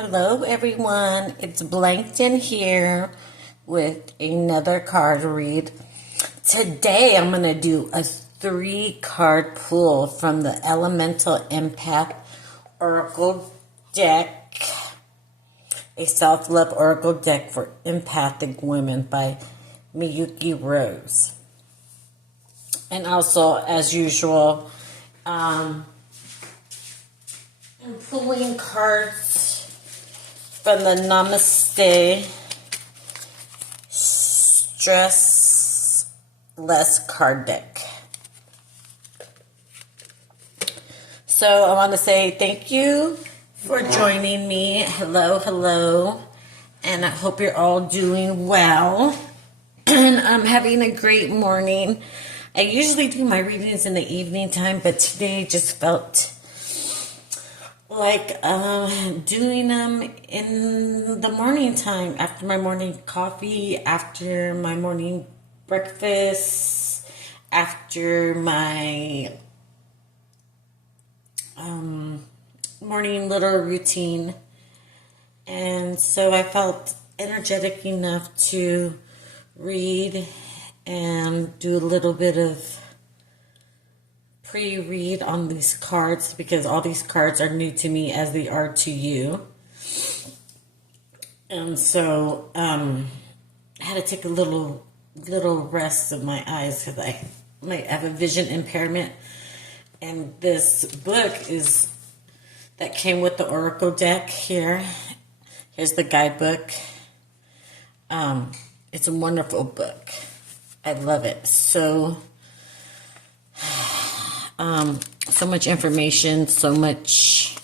Hello, everyone. It's Blankton here with another card read. Today, I'm going to do a 3-card pull from the Elemental Empath Oracle deck, a self-love oracle deck for empathic women by Miyuki Rose. And also, as usual, I'm pulling cards from the Namaste Stress Less card deck. So I want to say thank you for joining me. Hello. And I hope you're all doing well. And I'm having a great morning. I usually do my readings in the evening time, but today just felt like doing them in the morning time, after my morning coffee, after my morning breakfast, after my morning little routine. And so I felt energetic enough to read and do a little bit of pre-read on these cards, because all these cards are new to me as they are to you. And so I had to take a little rest of my eyes because I might have a vision impairment. And this book that came with the Oracle deck here. Here's the guidebook. It's a wonderful book. I love it. So much information, so much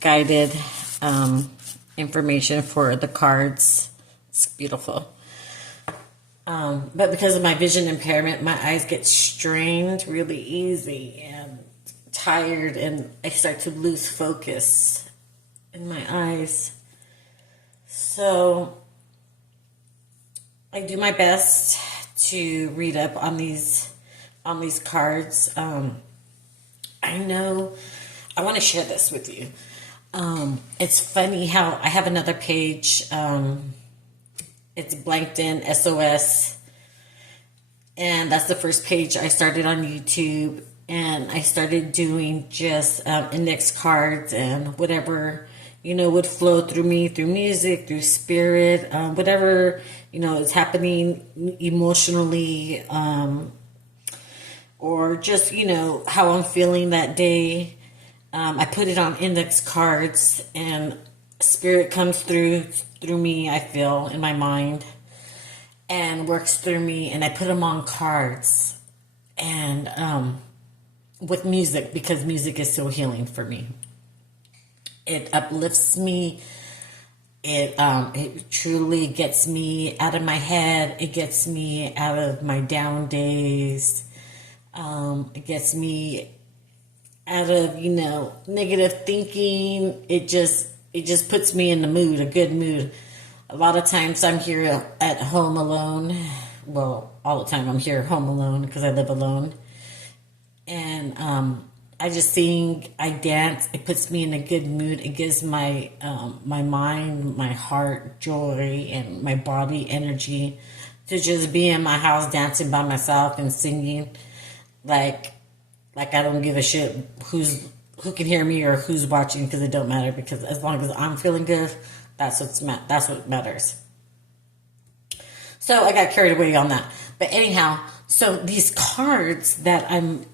guided information for the cards. It's beautiful. But because of my vision impairment, my eyes get strained really easy and tired, and I start to lose focus in my eyes. So I do my best to read up on these cards. I know I want to share this with you. It's funny how I have another page. It's Blankton SOS, and that's the first page I started on YouTube. And I started doing just index cards and whatever would flow through me, through music, through spirit, whatever is happening emotionally, or just how I'm feeling that day. I put it on index cards, and spirit comes through me, I feel, in my mind, and works through me, and I put them on cards, and with music, because music is so healing for me. It uplifts me. It truly gets me out of my head. It gets me out of my down days. It gets me out of, negative thinking. It just puts me in the mood, a good mood. A lot of times I'm here at home alone. Well, all the time I'm here home alone because I live alone. And I just sing, I dance. It puts me in a good mood. It gives my my mind, my heart joy, and my body energy to just be in my house dancing by myself and singing like I don't give a shit who can hear me or who's watching, because it don't matter, because as long as I'm feeling good, that's what matters. So I got carried away on that. But anyhow, so these cards the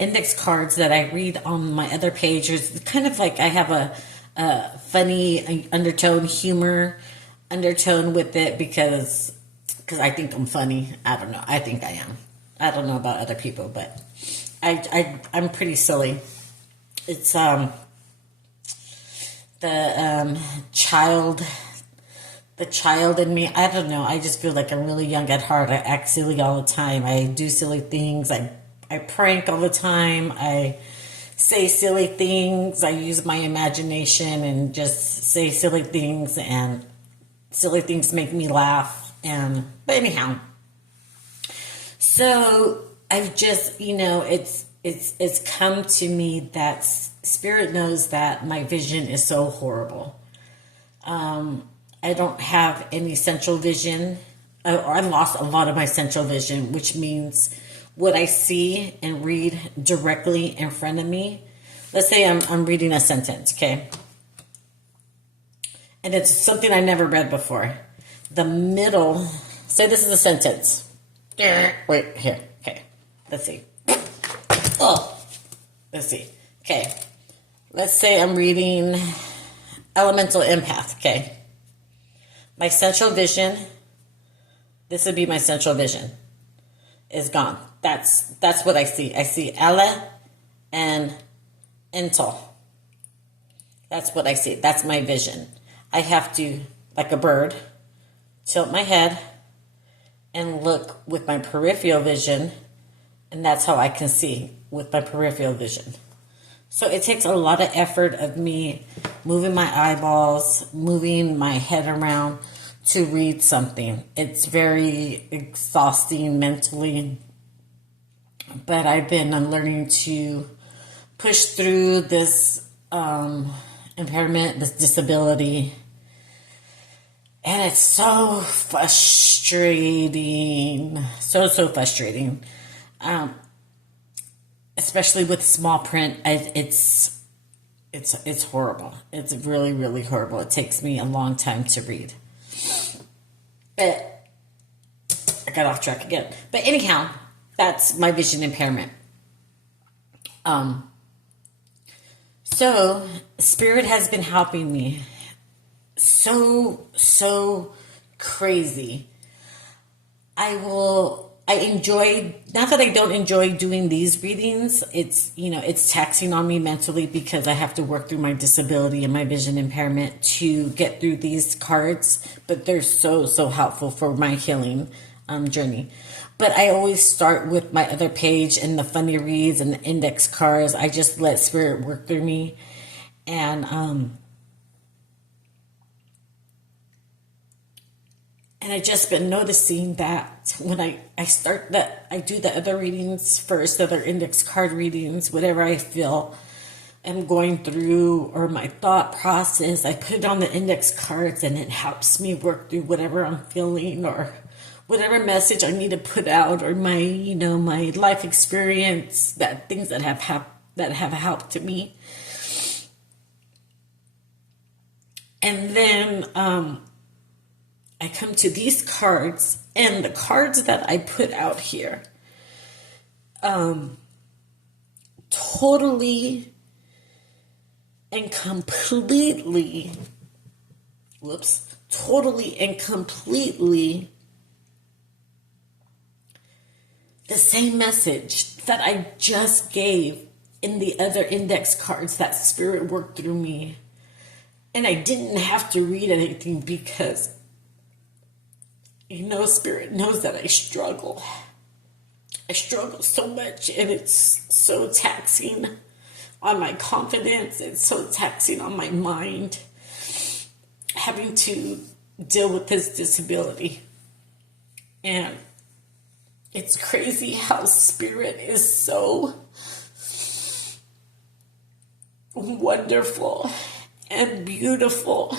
index cards that I read on my other page is kind of like I have a funny humor undertone with it, because I think I'm funny. I don't know. I think I am. I don't know about other people, but I'm pretty silly. It's the child in me. I don't know. I just feel like I'm really young at heart. I act silly all the time. I do silly things. I prank all the time. I say silly things. I use my imagination and just say silly things, and silly things make me laugh. But anyhow, so I've just, it's come to me that Spirit knows that my vision is so horrible. I don't have any central vision. I lost a lot of my central vision, which means what I see and read directly in front of me. Let's say I'm reading a sentence, okay? And it's something I never read before. The middle, say this is a sentence. Wait, here, okay. Let's see. Oh, let's see. Okay. Let's say I'm reading Elemental Empath, okay? My central vision, this would be my central vision, is gone. That's what I see. I see Ele and Entel. That's what I see. That's my vision. I have to, like a bird, tilt my head and look with my peripheral vision, and that's how I can see with my peripheral vision. So it takes a lot of effort of me moving my eyeballs, moving my head around to read something. It's very exhausting mentally, but I've been learning to push through this impairment, this disability, and it's so frustrating, so frustrating. Especially with small print, it's horrible. It's really, really horrible. It takes me a long time to read. But I got off track again. But anyhow, that's my vision impairment. So Spirit has been helping me so crazy. I enjoy, not that I don't enjoy doing these readings, it's taxing on me mentally because I have to work through my disability and my vision impairment to get through these cards, but they're so helpful for my healing journey. But I always start with my other page and the funny reads and the index cards. I just let Spirit work through me. And I just been noticing that when I do the other readings first, other index card readings, whatever I feel I'm going through or my thought process, I put it on the index cards and it helps me work through whatever I'm feeling or whatever message I need to put out or my life experience, that things that have helped to me. And then I come to these cards, and the cards that I put out here totally and completely the same message that I just gave in the other index cards that Spirit worked through me. And I didn't have to read anything because Spirit knows that I struggle. I struggle so much, and it's so taxing on my confidence. It's so taxing on my mind, having to deal with this disability. And it's crazy how Spirit is so wonderful and beautiful,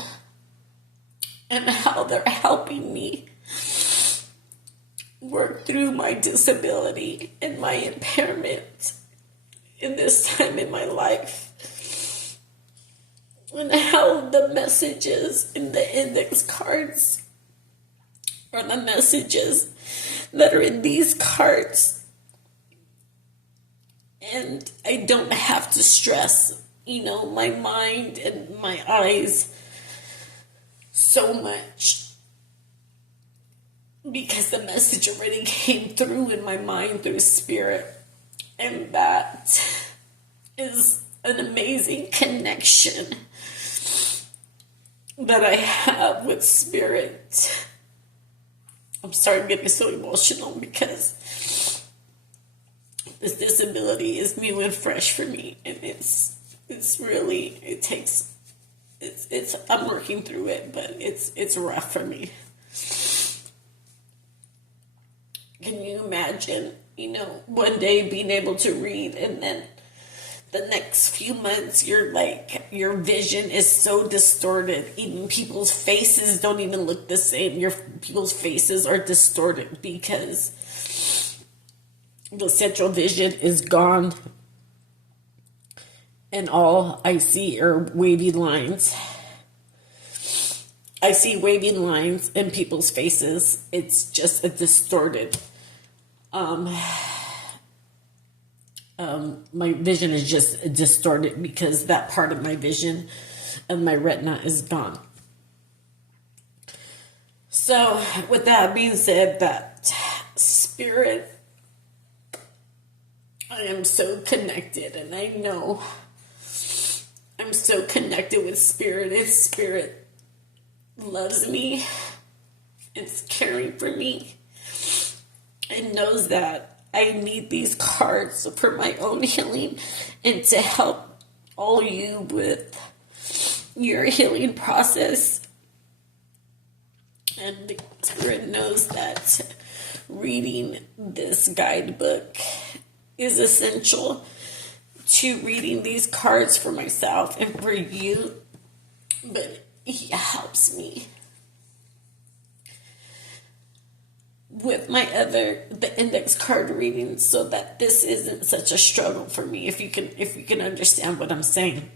and how they're helping me work through my disability and my impairment in this time in my life, and how the messages in the index cards are the messages that are in these cards, and I don't have to stress my mind and my eyes so much, because the message already came through in my mind through Spirit. And that is an amazing connection that I have with Spirit. I'm sorry I'm getting so emotional because this disability is new and fresh for me, and I'm working through it, but it's rough for me. Can you imagine, one day being able to read and then the next few months, your vision is so distorted. Even people's faces don't even look the same. People's faces are distorted because the central vision is gone, and all I see are wavy lines. I see wavy lines in people's faces. It's just a distorted. My vision is just distorted because that part of my vision of my retina is gone. So, with that being said, that spirit, I am so connected, and I know I'm so connected with spirit, and spirit loves me. It's caring for me. It knows that I need these cards for my own healing and to help all you with your healing process. And the spirit knows that reading this guidebook is essential to reading these cards for myself and for you. But he helps me with the index card reading, so that this isn't such a struggle for me, if you can understand what I'm saying.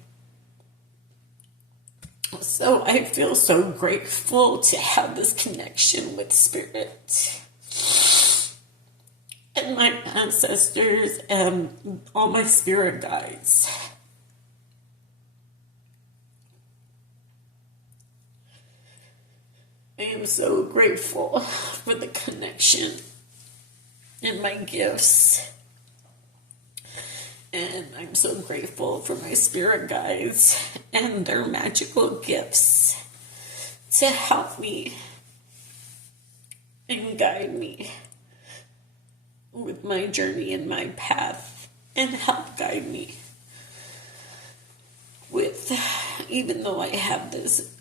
So I feel so grateful to have this connection with spirit and my ancestors and all my spirit guides. I am so grateful for the connection and my gifts. And I'm so grateful for my spirit guides and their magical gifts to help me and guide me with my journey and my path, and help guide me with, even though I have this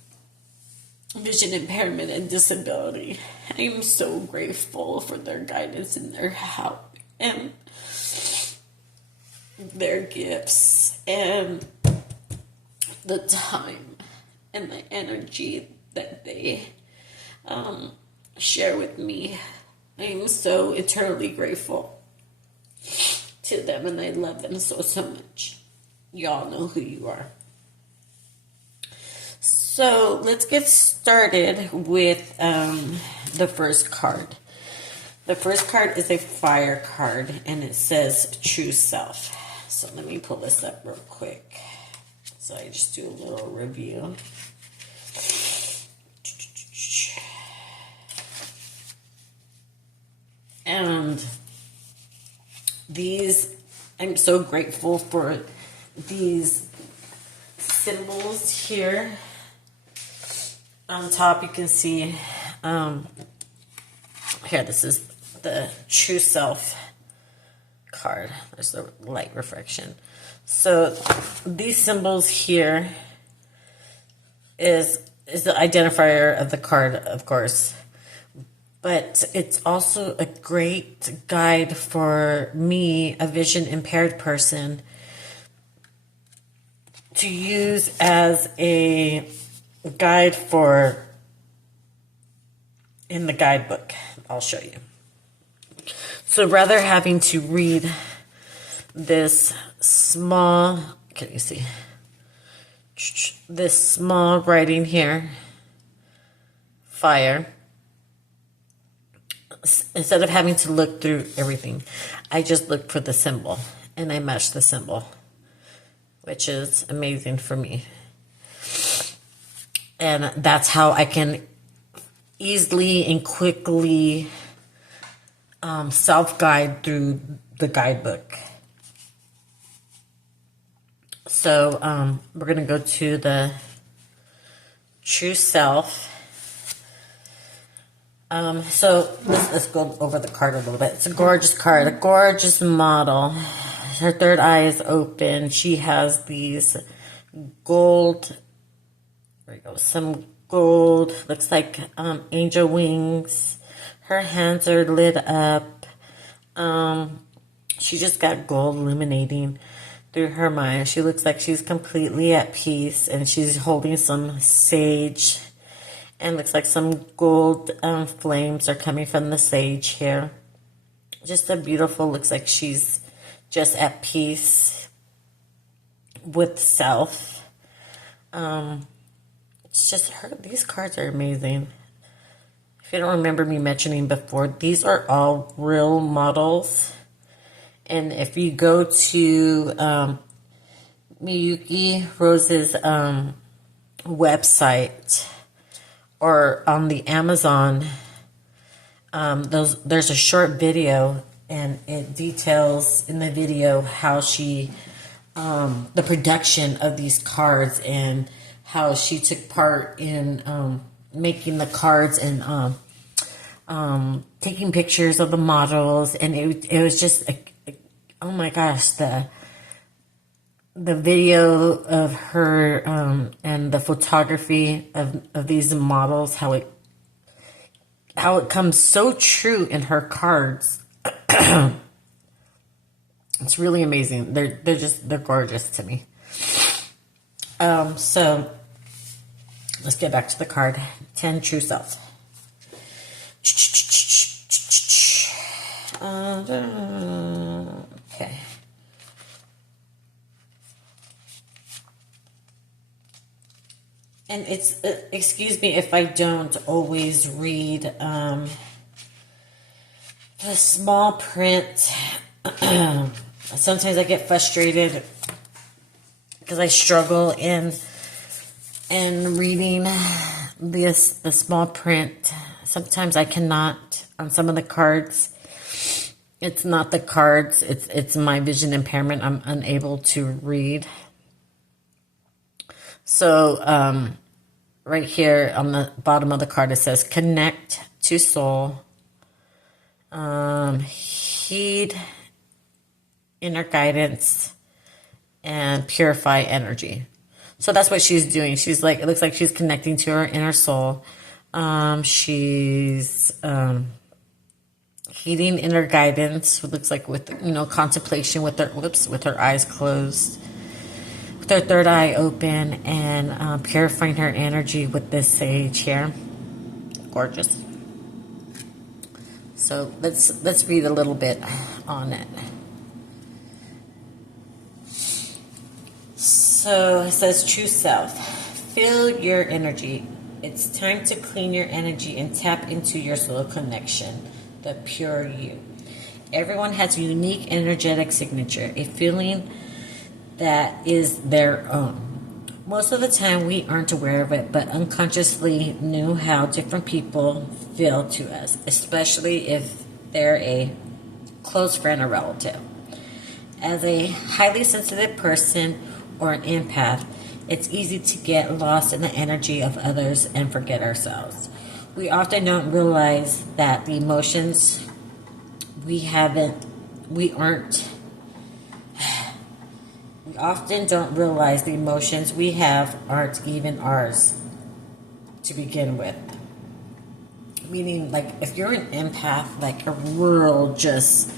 vision impairment and disability, I am so grateful for their guidance and their help and their gifts and the time and the energy that they share with me. I am so eternally grateful to them, and I love them so much. Y'all know who you are. So let's get started with the first card. The first card is a fire card, and it says true self. So let me pull this up real quick. So I just do a little review. And I'm so grateful for these symbols here. On top, you can see, here, this is the true self card. There's the light refraction. So these symbols here is the identifier of the card, of course. But it's also a great guide for me, a vision impaired person, to use as a guide for in the guidebook. I'll show you. So rather having to read this small, can you see? This small writing here, fire, instead of having to look through everything, I just look for the symbol and I match the symbol, which is amazing for me. And that's how I can easily and quickly self-guide through the guidebook. So we're going to go to the true self. So let's go over the card a little bit. It's a gorgeous card, a gorgeous model. Her third eye is open. She has these gold, there we go, some gold, looks like angel wings. Her hands are lit up. She just got gold illuminating through her mind. She looks like she's completely at peace, and she's holding some sage, and looks like some gold flames are coming from the sage here. Just a beautiful, looks like she's just at peace with self. It's just her. These cards are amazing. If you don't remember me mentioning before, these are all real models. And if you go to Miyuki Rose's website or on the Amazon, there's a short video, and it details in the video how she, the production of these cards, and how she took part in making the cards and taking pictures of the models. And it was just oh my gosh, the video of her and the photography of these models, how it comes so true in her cards. It's really amazing. They're gorgeous to me. So let's get back to the card. 10 True Self. Okay. And it's, excuse me if I don't always read the small print. Sometimes I get frustrated because I struggle in reading the small print. Sometimes I cannot on some of the cards. It's not the cards, it's my vision impairment. I'm unable to read. So right here on the bottom of the card, it says connect to soul, heed inner guidance, and purify energy. So that's what she's doing. She's like, it looks like she's connecting to her inner soul. She's heeding inner guidance. It looks like with, contemplation with her eyes closed, with her third eye open, and purifying her energy with this sage here. Gorgeous. So let's read a little bit on it. So it says, true self, feel your energy. It's time to clean your energy and tap into your soul connection, the pure you. Everyone has a unique energetic signature, a feeling that is their own. Most of the time we aren't aware of it, but unconsciously knew how different people feel to us, especially if they're a close friend or relative. As a highly sensitive person or an empath, it's easy to get lost in the energy of others and forget ourselves. We often don't realize that the emotions we often don't realize the emotions we have aren't even ours to begin with. Meaning, like, if you're an empath, like a real just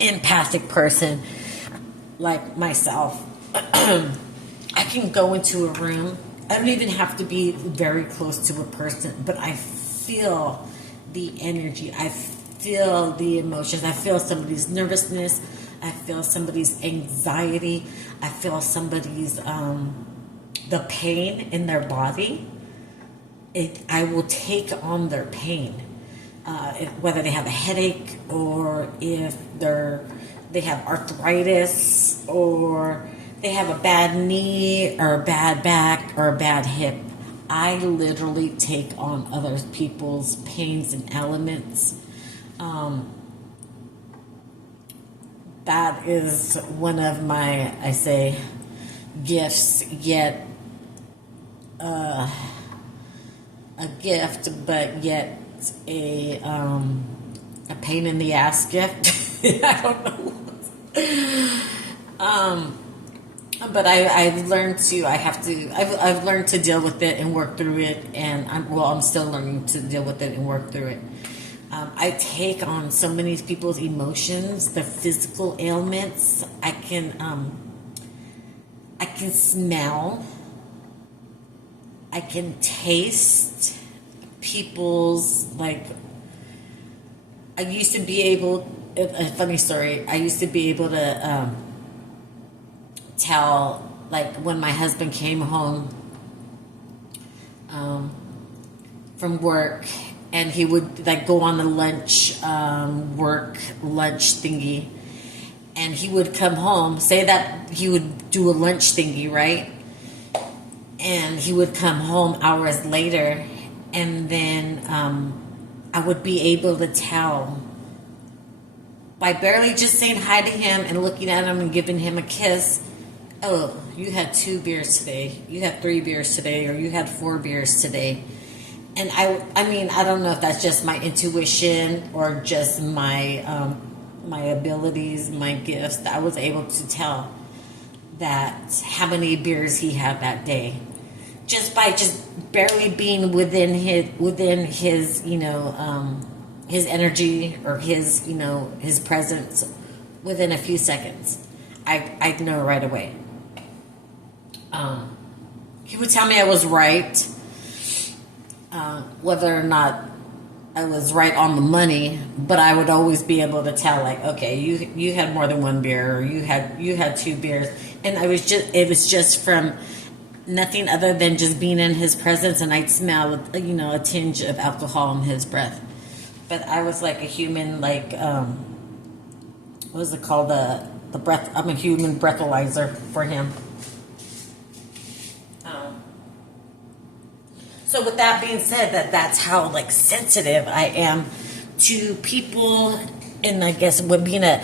empathic person, like myself, I can go into a room. I don't even have to be very close to a person, but I feel the energy. I feel the emotions. I feel somebody's nervousness. I feel somebody's anxiety. I feel somebody's the pain in their body. I will take on their pain, whether they have a headache or if they have arthritis or they have a bad knee or a bad back or a bad hip. I literally take on other people's pains and ailments. That is one of my, I say, gifts, yet a gift, but yet a pain in the ass gift. I don't know. But I've learned to. I've learned to deal with it and work through it, and I'm still learning to deal with it and work through it. I take on so many people's emotions, their physical ailments. I can smell. I can taste people's, like, I used to be able, a funny story, I used to be able to tell, like, when my husband came home from work, and he would, like, go on the work lunch thingy, and he would come home, say that he would do a lunch thingy, right? And he would come home hours later, and then I would be able to tell by barely just saying hi to him and looking at him and giving him a kiss. Oh, you had 2 beers today. You had 3 beers today, or you had 4 beers today. And I mean, I don't know if that's just my intuition or just my my abilities, my gifts, that I was able to tell that how many beers he had that day, just by just barely being within his his energy, or his his presence within a few seconds. I'd know right away. He would tell me I was right, whether or not I was right on the money, but I would always be able to tell, like, okay, you had more than 1 beer, or you had 2 beers, and it was just from nothing other than just being in his presence, and I'd smell a tinge of alcohol in his breath. But I was like a human, like what is it called, the breath? I'm a human breathalyzer for him. So with that being said, that's how, like, sensitive I am to people, and I guess what being a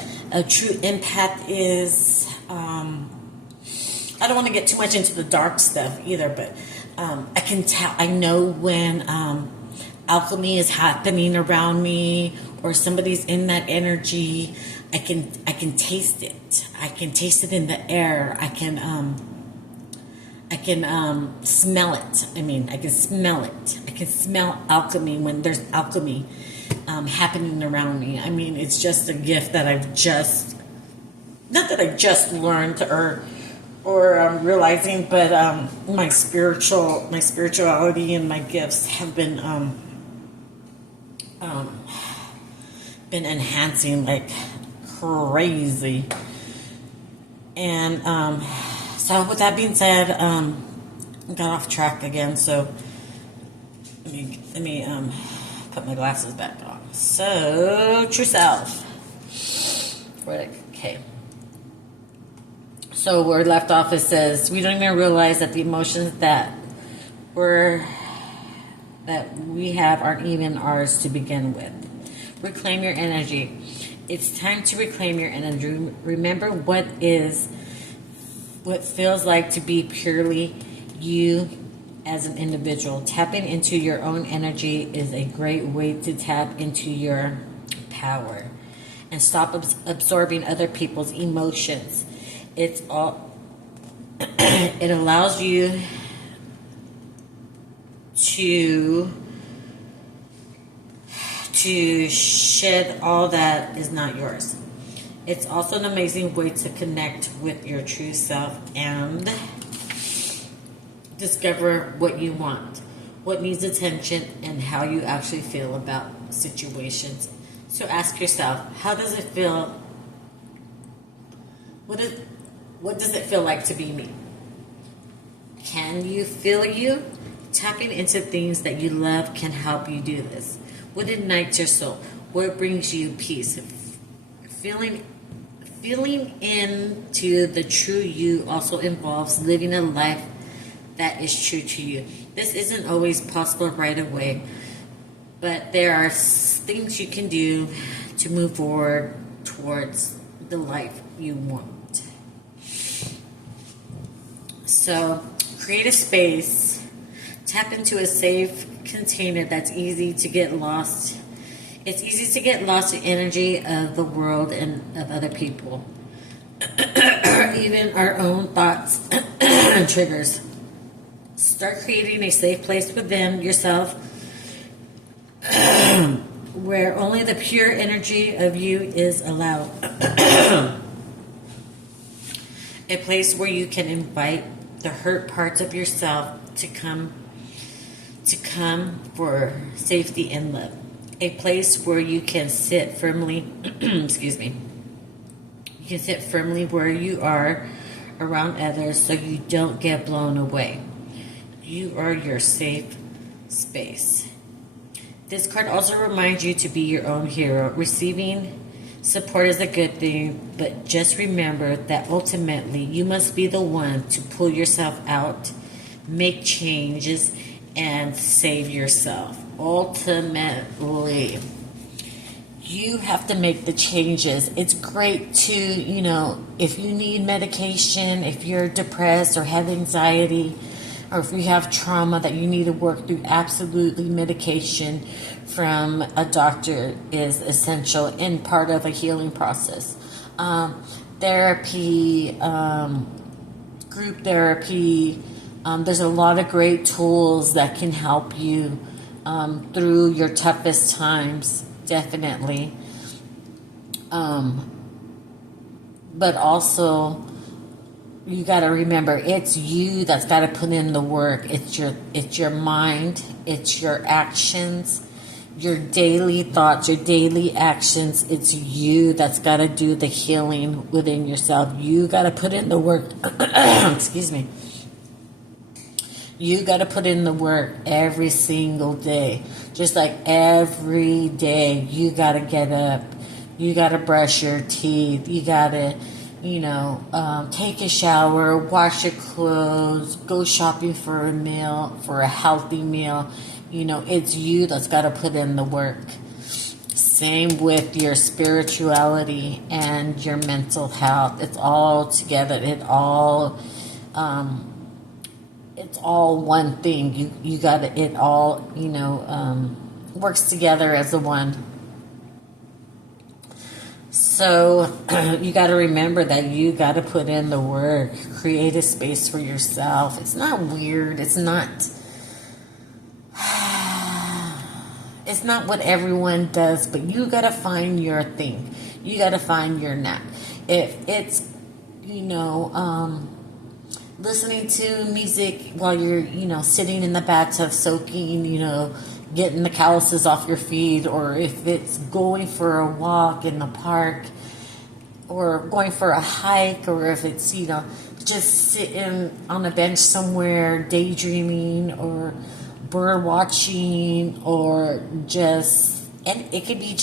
true empath is. I don't want to get too much into the dark stuff either, but I can tell. I know when alchemy is happening around me, or somebody's in that energy. I can taste it. I can taste it in the air. I can smell it. I mean, I can smell it. I can smell alchemy when there's alchemy happening around me. I mean, it's just a gift that I've just, not that I've just learned or realizing, but my spirituality and my gifts have been enhancing like crazy. And so with that being said, got off track again, so let me put my glasses back on. So, true self. Okay. So where we left off, it says, we don't even realize that the emotions that we have aren't even ours to begin with. Reclaim your energy. It's time to reclaim your energy. Remember what feels like to be purely you as an individual. Tapping into your own energy is a great way to tap into your power and stop absorbing other people's emotions. It allows you to shed all that is not yours. It's also an amazing way to connect with your true self and discover what you want, what needs attention, and how you actually feel about situations. So ask yourself, how does it feel? What does it feel like to be me? Can you feel you? Tapping into things that you love can help you do this. What ignites your soul? What brings you peace? Feeling into the true you also involves living a life that is true to you. This isn't always possible right away, but there are things you can do to move forward towards the life you want. So create a space, tap into a safe container that's easy to get lost. It's easy to get lost in energy of the world and of other people, even our own thoughts and triggers. Start creating a safe place within yourself where only the pure energy of you is allowed. A place where you can invite the hurt parts of yourself to come for safety and love. A place where you can sit firmly, excuse me, you can sit firmly where you are around others so you don't get blown away. You are your safe space. This card also reminds you to be your own hero. Receiving support is a good thing, but just remember that ultimately you must be the one to pull yourself out, make changes, and save yourself. Ultimately, you have to make the changes. It's great to, if you need medication, if you're depressed or have anxiety, or if you have trauma that you need to work through, absolutely medication from a doctor is essential and part of a healing process. Therapy, group therapy, there's a lot of great tools that can help you through your toughest times, definitely. But also, you got to remember, it's you that's got to put in the work. It's your mind, it's your actions, your daily thoughts, your daily actions. It's you that's got to do the healing within yourself. You got to put in the work. Excuse me. You got to put in the work every single day. Just like every day, you got to get up. You got to brush your teeth. You got to, take a shower, wash your clothes, go shopping for a meal, for a healthy meal. It's you that's got to put in the work. Same with your spirituality and your mental health. It's all together. It's all one thing. You got to, it all, works together as a one. So you got to remember that you got to put in the work, create a space for yourself. It's not weird. It's not what everyone does, but you got to find your thing. You got to find your knack. If it's, listening to music while you're, sitting in the bathtub soaking, getting the calluses off your feet, or if it's going for a walk in the park, or going for a hike, or if it's, just sitting on a bench somewhere daydreaming, or bird watching, or and it can be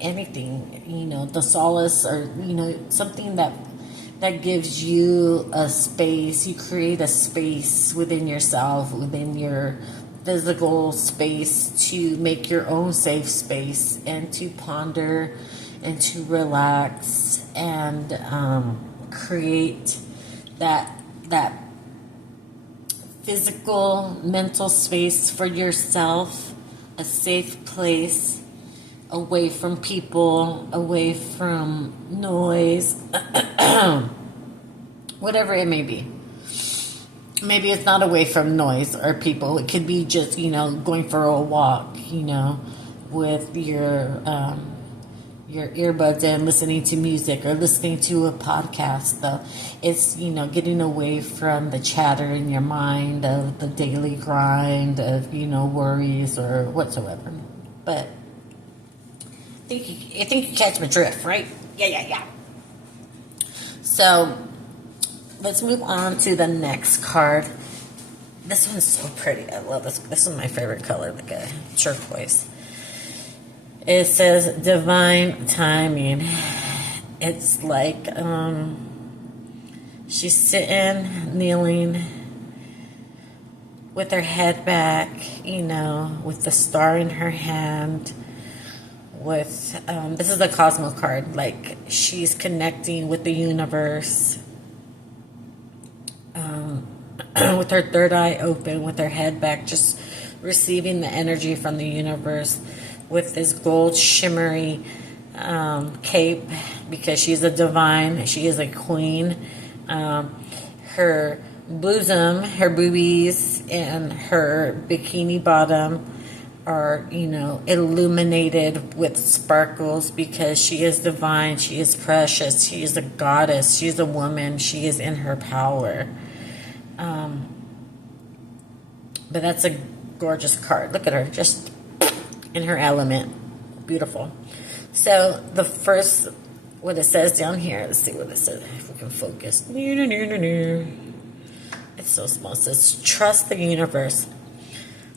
anything, the solace, or, something that gives you a space. You create a space within yourself, within your physical space, to make your own safe space and to ponder and to relax and create that physical, mental space for yourself, a safe place, away from people, away from noise, whatever it may be. Maybe it's not away from noise or people. It could be just, going for a walk, with your earbuds in, listening to music or listening to a podcast. So it's, getting away from the chatter in your mind of the daily grind of, worries or whatsoever. But I think you catch my drift, right? Yeah. So let's move on to the next card. This one's so pretty. I love this. This is my favorite color, like a turquoise. It says Devine timing. It's like she's sitting, kneeling, with her head back, with the star in her hand. With this is a Cosmo card, like she's connecting with the universe, with her third eye open, with her head back, just receiving the energy from the universe, with this gold shimmery cape, because she's a divine, she is a queen. Her bosom, her boobies, and her bikini bottom are, illuminated with sparkles because she is divine, she is precious, she is a goddess, she is a woman, she is in her power. But that's a gorgeous card. Look at her, just in her element. Beautiful. So the first, what it says down here, let's see what it says, if we can focus. It's so small. It says, trust the universe.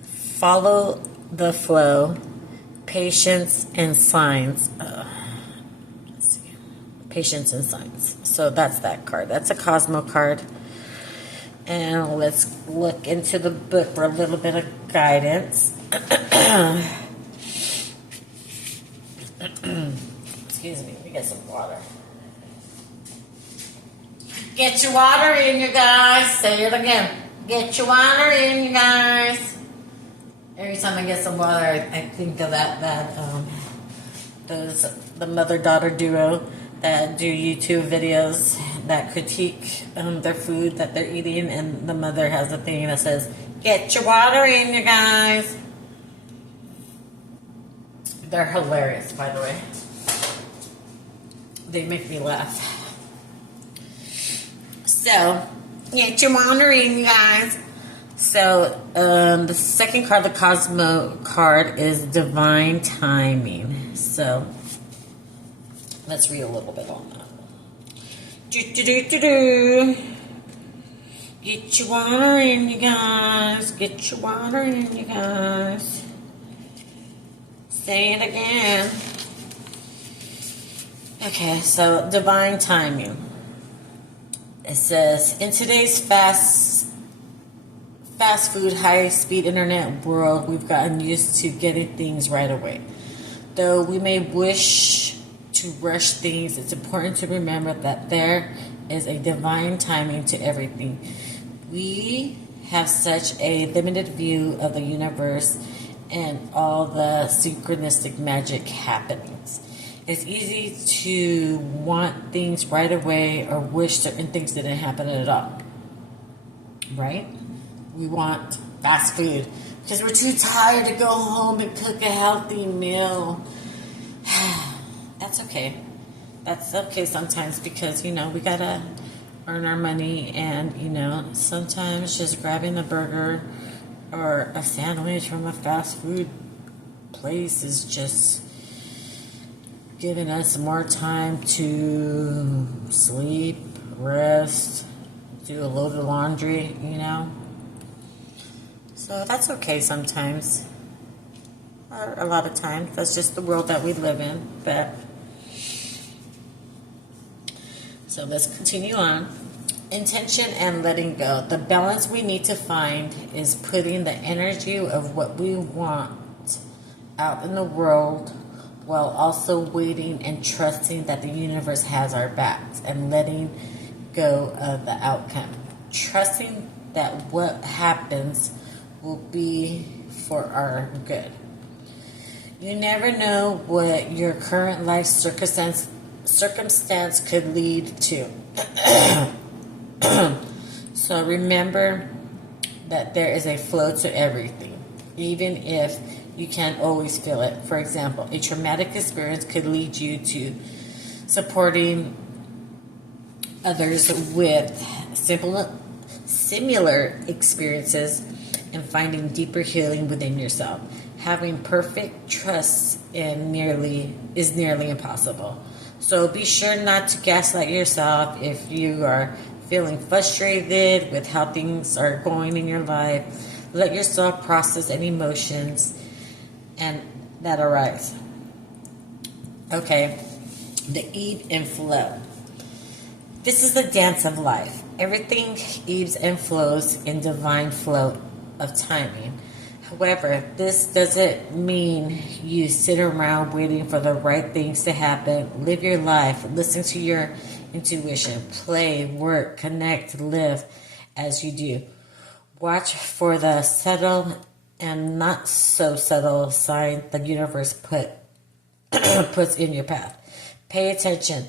Follow the flow. Patience and signs. Let's see. Patience and signs. So that's that card. That's a Cosmo card. And let's look into the book for a little bit of guidance. Excuse me, let me get some water. Get your water in, you guys. Say it again. Get your water in, you guys. Every time I get some water, I think of the mother-daughter duo that do YouTube videos that critique their food that they're eating, and the mother has a thing that says, get your water in, you guys. They're hilarious, by the way. They make me laugh. So, get your water in, you guys. So, the second card, the Cosmo card, is Divine Timing. So, let's read a little bit on that. Get your water in, you guys. Get your water in, you guys. Say it again. Okay, so Divine Timing. It says, in today's fast food, high-speed internet world, we've gotten used to getting things right away. Though we may wish to rush things, it's important to remember that there is a divine timing to everything. We have such a limited view of the universe and all the synchronistic magic happenings. It's easy to want things right away or wish certain things didn't happen at all. Right? We want fast food because we're too tired to go home and cook a healthy meal. That's okay. That's okay sometimes because, we gotta earn our money, and, sometimes just grabbing a burger or a sandwich from a fast food place is just giving us more time to sleep, rest, do a load of laundry, So that's okay sometimes. Or a lot of times. That's just the world that we live in. But so let's continue on. Intention and letting go. The balance we need to find is putting the energy of what we want out in the world while also waiting and trusting that the universe has our backs and letting go of the outcome. Trusting that what happens will be for our good. You never know what your current life circumstance could lead to. So remember that there is a flow to everything, even if you can't always feel it. For example, a traumatic experience could lead you to supporting others with similar experiences and finding deeper healing within yourself. Having perfect trust is nearly impossible. So be sure not to gaslight yourself if you are feeling frustrated with how things are going in your life. Let yourself process any emotions and that arise. Okay, the ebb and flow. This is the dance of life. Everything ebbs and flows in divine flow of timing. However, this doesn't mean you sit around waiting for the right things to happen. Live your life. Listen to your intuition. Play, work, connect, live as you do. Watch for the subtle and not so subtle sign the universe puts in your path. Pay attention,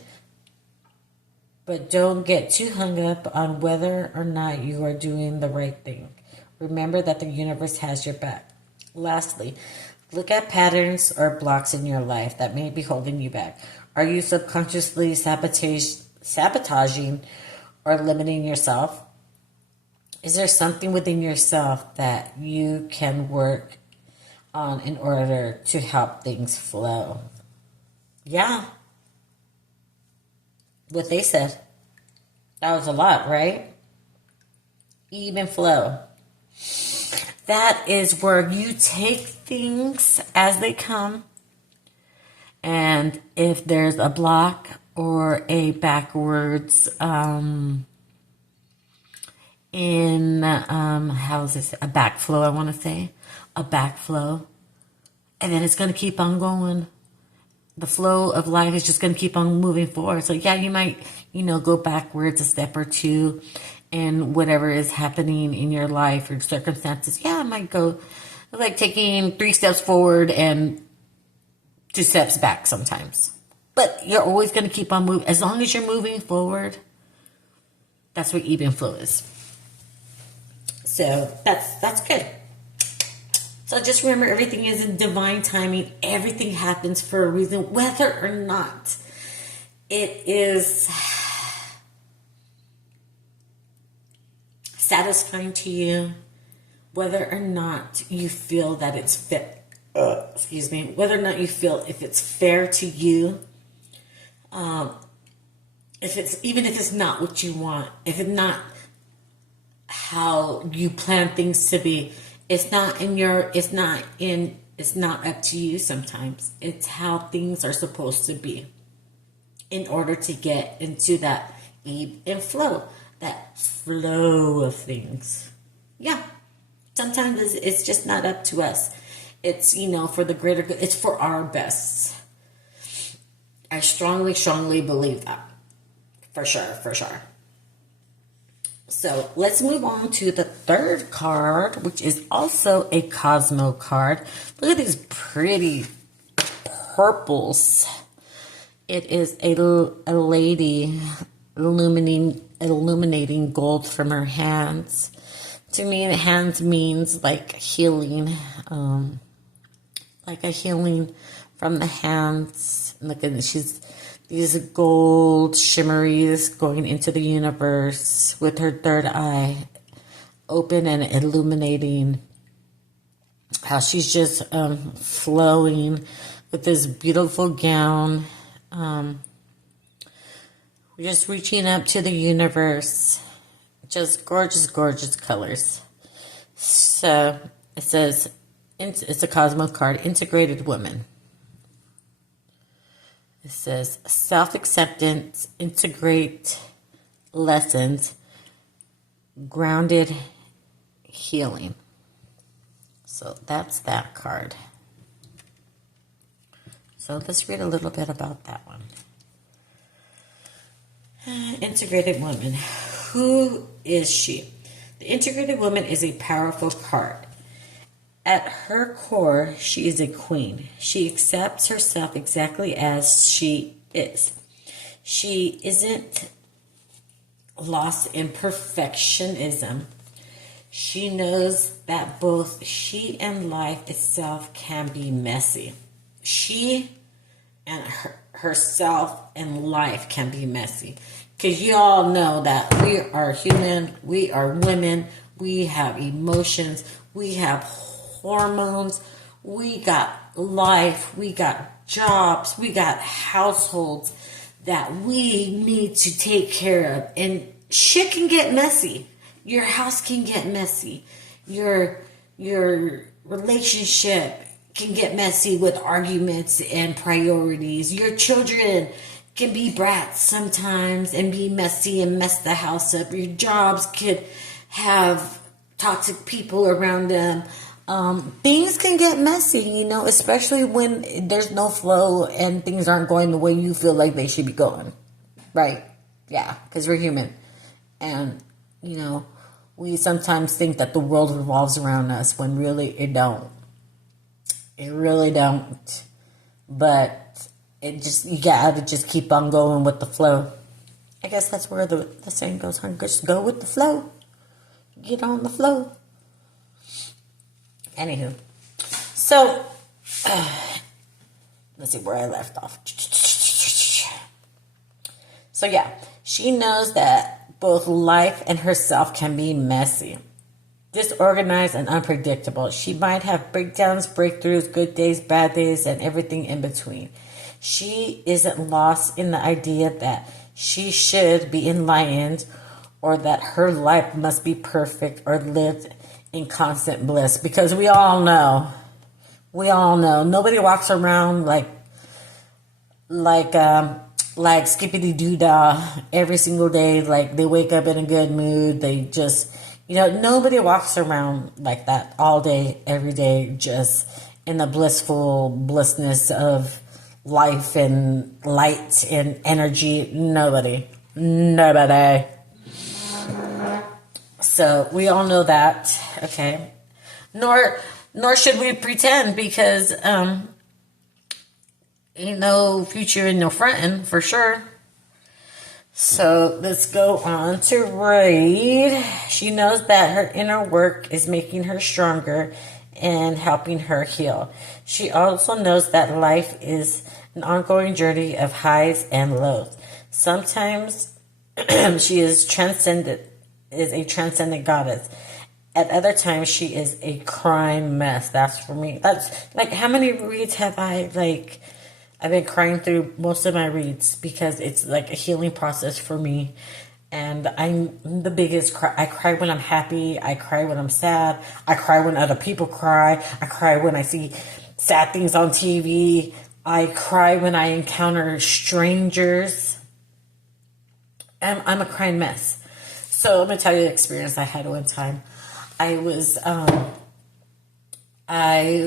but don't get too hung up on whether or not you are doing the right thing. Remember that the universe has your back. Lastly, look at patterns or blocks in your life that may be holding you back. Are you subconsciously sabotaging or limiting yourself? Is there something within yourself that you can work on in order to help things flow? Yeah, what they said. That was a lot, right? Even flow. That is where you take things as they come. And if there's a block or a backwards how is this? A backflow, I want to say. A backflow. And then it's going to keep on going. The flow of life is just going to keep on moving forward. So yeah, you might, go backwards a step or two in whatever is happening in your life or circumstances. Yeah, it might go like taking 3 steps forward and 2 steps back sometimes. But you're always going to keep on moving. As long as you're moving forward, that's what even flow is. So that's good. So just remember, everything is in divine timing. Everything happens for a reason, whether or not it is satisfying to you, whether or not you feel that it's fit. Whether or not you feel if it's fair to you, if it's not what you want, if it's not how you plan things to be. It's not up to you sometimes. It's how things are supposed to be in order to get into that ebb and flow, that flow of things. Yeah. Sometimes it's just not up to us. It's, for the greater good. It's for our best. I strongly, strongly believe that. For sure. So let's move on to the third card, which is also a Cosmo card. Look at these pretty purples. It is a lady illuminating gold from her hands. To me, the hands means like healing, like a healing from the hands. Look at this. These gold shimmeries going into the universe with her third eye open and illuminating. How she's just flowing with this beautiful gown. Just reaching up to the universe. Just gorgeous, gorgeous colors. So it says, it's a Cosmo card, Integrated Woman. It says, self-acceptance, integrate lessons, grounded healing. So that's that card. So let's read a little bit about that one. Integrated Woman. Who is she? The Integrated Woman is a powerful card. At her core, she is a queen. She accepts herself exactly as she is. She isn't lost in perfectionism. She knows that both she and life itself can be messy. She and herself and life can be messy. Because you all know that we are human, we are women, we have emotions, we have hormones, we got life, we got jobs, we got households that we need to take care of. And shit can get messy. Your house can get messy. Your relationship can get messy with arguments and priorities. Your children can be brats sometimes and be messy and mess the house up. Your jobs could have toxic people around them. Things can get messy, especially when there's no flow and things aren't going the way you feel like they should be going. Right? Yeah, because we're human. And, we sometimes think that the world revolves around us when really it don't. It really don't. But you gotta just keep on going with the flow. I guess that's where the saying goes, huh? Just go with the flow. Get on the flow. Anywho. So, let's see where I left off. So yeah, she knows that both life and herself can be messy, disorganized, and unpredictable. She might have breakdowns, breakthroughs, good days, bad days, and everything in between. She isn't lost in the idea that she should be enlightened or that her life must be perfect or lived in constant bliss, because we all know nobody walks around like skippity doo dah every single day. Like they wake up in a good mood. They just, nobody walks around like that all day, every day, just in the blissful blissness of life and light and energy. Nobody. So we all know that, okay? Nor should we pretend, because ain't no future in no frontin', for sure. So let's go on to read. She knows that her inner work is making her stronger and helping her heal. She also knows that life is an ongoing journey of highs and lows. Sometimes she is a transcendent goddess. At other times, she is a crime mess. That's for me. That's like, how many reads have I've been crying through most of my reads, because it's like a healing process for me. And I'm the biggest cry. I cry when I'm happy. I cry when I'm sad. I cry when other people cry. I cry when I see sad things on TV. I cry when I encounter strangers. And I'm a crying mess. So let me tell you the experience I had one time. I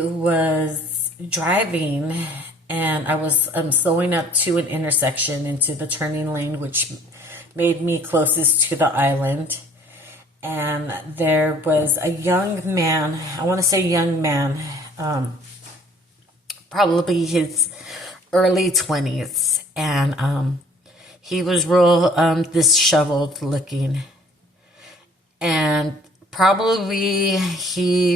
was driving, and I was slowing up to an intersection into the turning lane, which made me closest to the island. And there was a young man, I want to say young man, probably his early 20s. And he was real disheveled looking. And he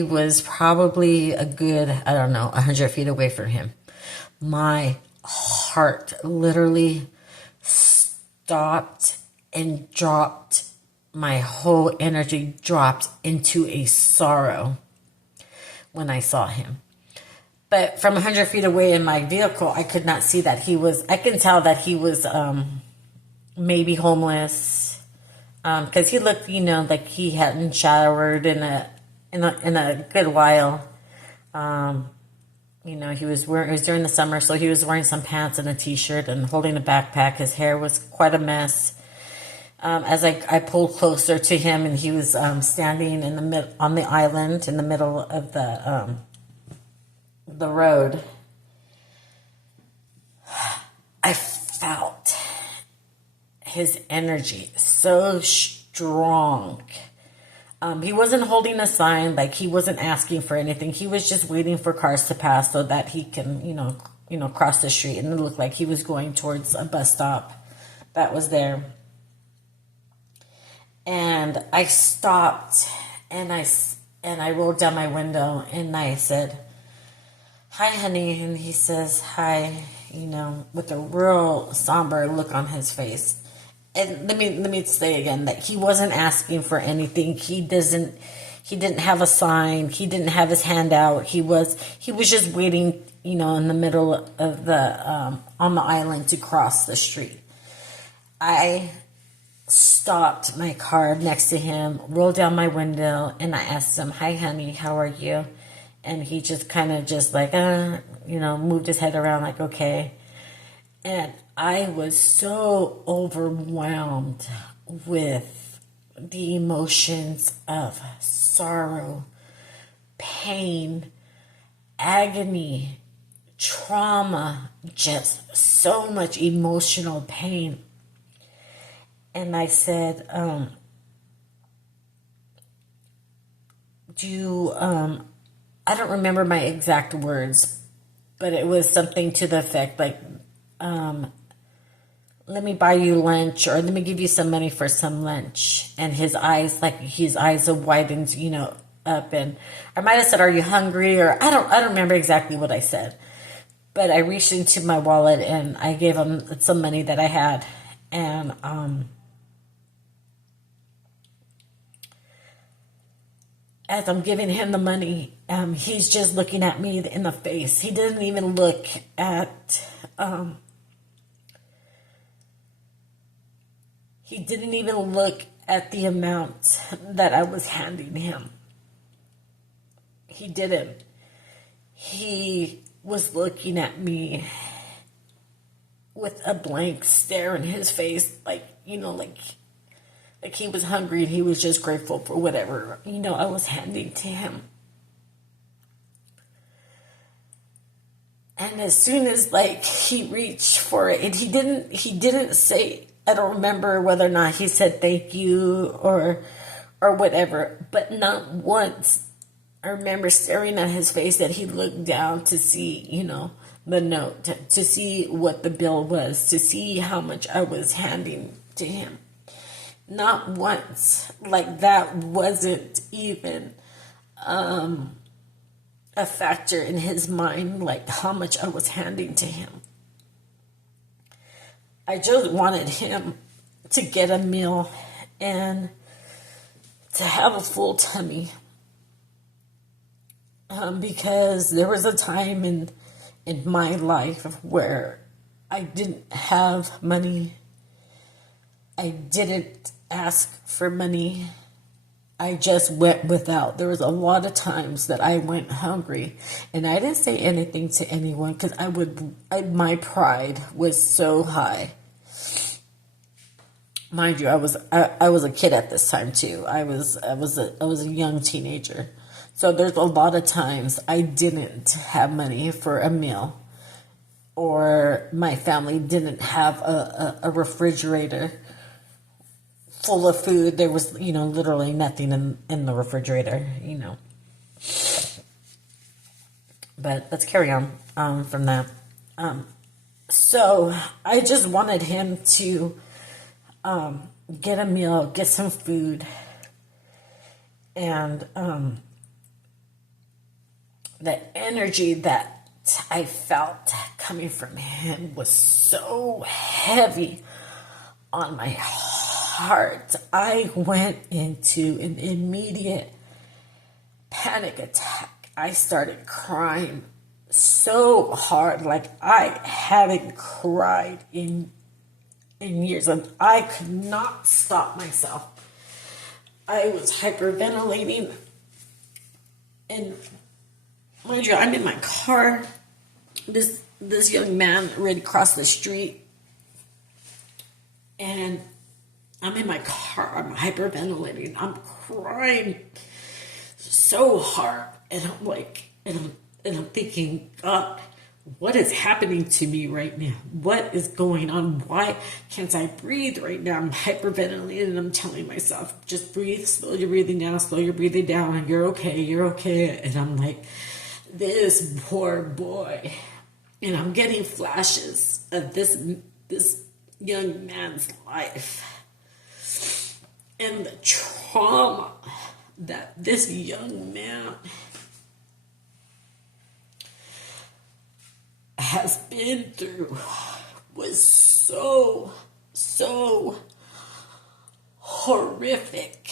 was probably a good, 100 feet away from him. My heart literally stopped and dropped. My whole energy dropped into a sorrow when I saw him. But from 100 feet away in my vehicle, I could not see that I can tell that he was maybe homeless. Because he looked, like he hadn't showered in a good while. It was during the summer, so he was wearing some pants and a t-shirt and holding a backpack. His hair was quite a mess. As I pulled closer to him, and he was standing on the island in the middle of the road, I felt his energy so strong. He wasn't holding a sign, like he wasn't asking for anything. He was just waiting for cars to pass so that he can, cross the street. And it looked like he was going towards a bus stop that was there. And I stopped, and I rolled down my window, and I said, "Hi, honey." And he says, "Hi," with a real somber look on his face. And let me say again that he wasn't asking for anything. He didn't have a sign. He didn't have his hand out. He was just waiting, in the middle of on the island to cross the street. I stopped my car next to him, rolled down my window, and I asked him, "Hi, honey, how are you?" And he just kind of moved his head around like, okay. And I was so overwhelmed with the emotions of sorrow, pain, agony, trauma, just so much emotional pain. And I said, I don't remember my exact words, but it was something to the effect like, let me buy you lunch, or let me give you some money for some lunch. And his eyes widened, up, and I might have said, "Are you hungry?" Or I don't remember exactly what I said. But I reached into my wallet and I gave him some money that I had. And as I'm giving him the money, he's just looking at me in the face. He didn't even look at the amount that I was handing him. He didn't. He was looking at me with a blank stare in his face, like he was hungry and he was just grateful for whatever, I was handing to him. And as soon as he reached for it, and he didn't say, I don't remember whether or not he said thank you or whatever, but not once I remember staring at his face that he looked down to see, the note, to see what the bill was, to see how much I was handing to him. Not once. That wasn't even a factor in his mind, how much I was handing to him. I just wanted him to get a meal and to have a full tummy. Because there was a time in my life where I didn't have money. I didn't ask for money. I just went without. There was a lot of times that I went hungry, and I didn't say anything to anyone because my pride was so high. Mind you, I was a kid at this time too. I was a young teenager. So there's a lot of times I didn't have money for a meal, or my family didn't have a refrigerator full of food. There was, literally nothing in the refrigerator, But let's carry on from that. So I just wanted him to get a meal, get some food, and the energy that I felt coming from him was so heavy on my heart. I went into an immediate panic attack. I started crying so hard, like I haven't cried in years, and I could not stop myself. I was hyperventilating, and mind you, I'm in my car. This young man already crossed the street, and I'm in my car. I'm hyperventilating. I'm crying so hard, and I'm thinking, God, what is happening to me right now? What is going on? Why can't I breathe right now? I'm hyperventilating, and I'm telling myself, just breathe, slow your breathing down, and you're okay. And I'm like, this poor boy. And I'm getting flashes of this young man's life and the trauma that this young man has been through was so horrific.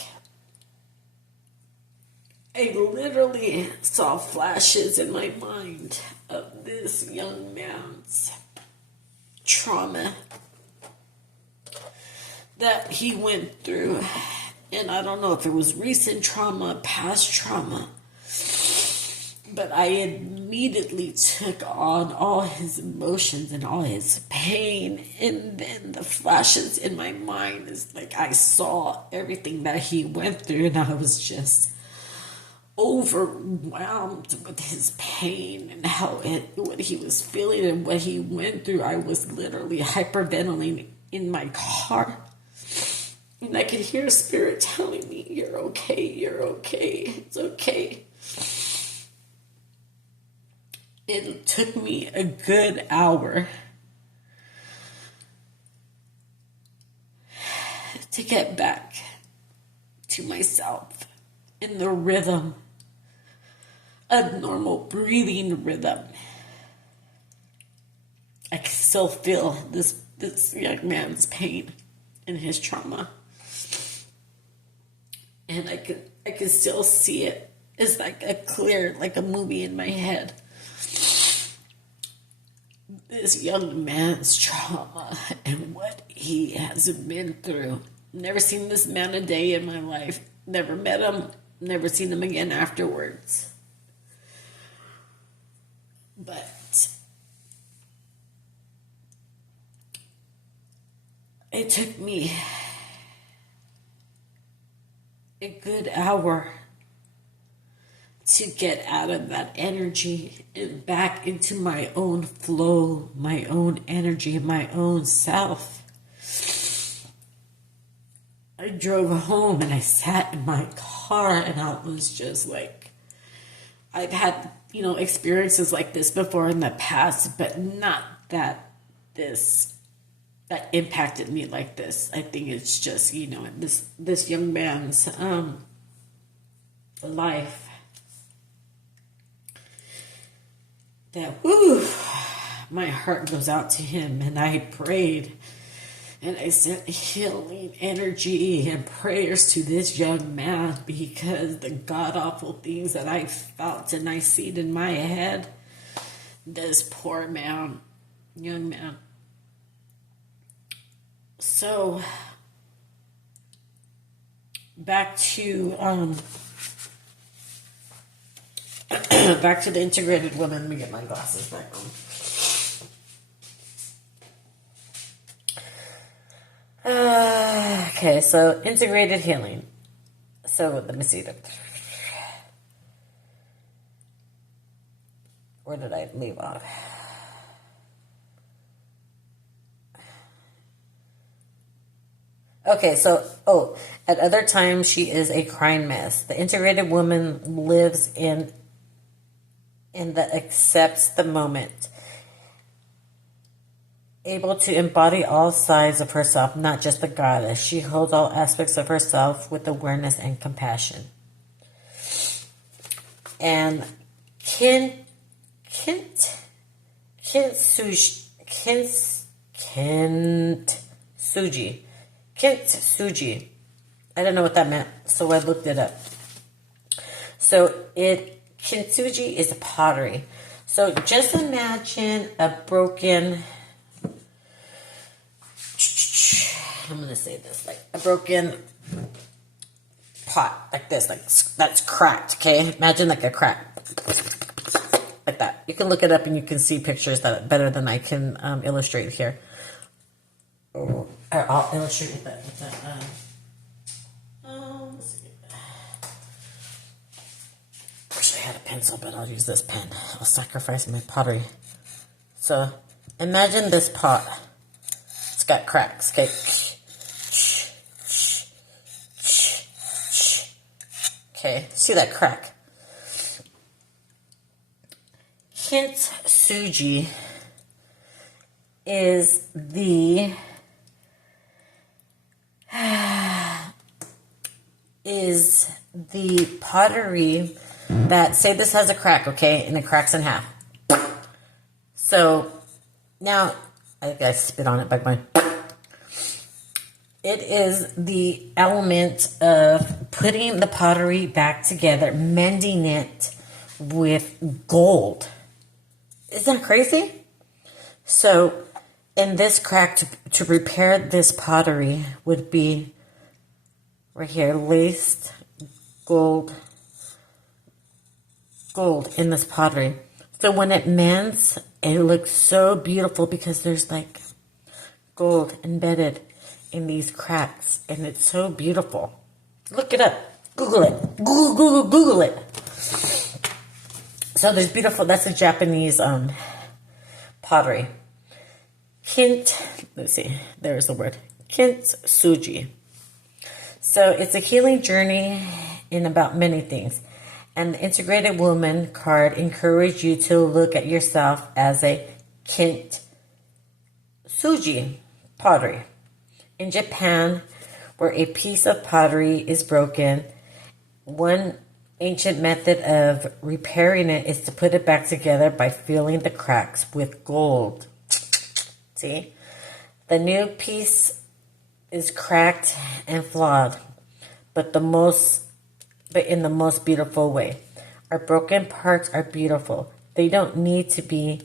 I literally saw flashes in my mind of this young man's trauma that he went through. And I don't know if it was recent trauma, past trauma, but I immediately took on all his emotions and all his pain. And then the flashes in my mind is like I saw everything that he went through, and I was just overwhelmed with his pain and what he was feeling and what he went through. I was literally hyperventilating in my car, and I could hear Spirit telling me, you're okay, it's okay. It took me a good hour to get back to myself in the rhythm a normal breathing rhythm. I can still feel this young man's pain and his trauma. And I can still see it. It's like a clear, like a movie in my head. This young man's trauma and what he has been through. Never seen this man a day in my life. Never met him. Never seen him again afterwards. But it took me a good hour to get out of that energy and back into my own flow, my own energy, my own self. I drove home and I sat in my car and I was just like, I've had, experiences like this before in the past, but not that impacted me like this. I think it's just, this young man's life that, my heart goes out to him, and I prayed and I sent healing energy and prayers to this young man, because the god-awful things that I felt and I seen in my head, this poor man, young man. So, back to back to the integrated woman. Let me get my glasses back on. Okay, so integrated healing. So let me see. Where did I leave off? Okay, so, at other times she is a crying mess. The integrated woman lives in that accepts the moment, able to embody all sides of herself, not just the goddess. She holds all aspects of herself with awareness and compassion. And Kintsugi. I don't know what that meant, so I looked it up. So Kintsugi is pottery. So just imagine a broken, I'm going to say this, like a broken pot, like this, like that's cracked, okay? Imagine like a crack, like that. You can look it up and you can see pictures that better than I can illustrate here. Or I'll illustrate with that. Let's see. Wish I had a pencil, but I'll use this pen. I'll sacrifice my pottery. So, imagine this pot. It's got cracks, okay? Okay, see that crack? Kintsugi is the pottery that, say this has a crack, okay, and it cracks in half. So now I think I spit on it by going. It is the element of putting the pottery back together, mending it with gold. Isn't that crazy? So, in this crack, to repair this pottery would be right here, laced gold in this pottery. So when it mends, it looks so beautiful because there's like gold embedded in these cracks, and it's so beautiful. Look it up. Google it. Google it. So there's beautiful, that's a Japanese pottery. Let's see, there's the word. Kintsugi. So it's a healing journey in about many things. And the Integrated Woman card encourages you to look at yourself as a Kintsugi pottery. In Japan, where a piece of pottery is broken, one ancient method of repairing it is to put it back together by filling the cracks with gold. See? The new piece is cracked and flawed, but in the most beautiful way. Our broken parts are beautiful. They don't need to be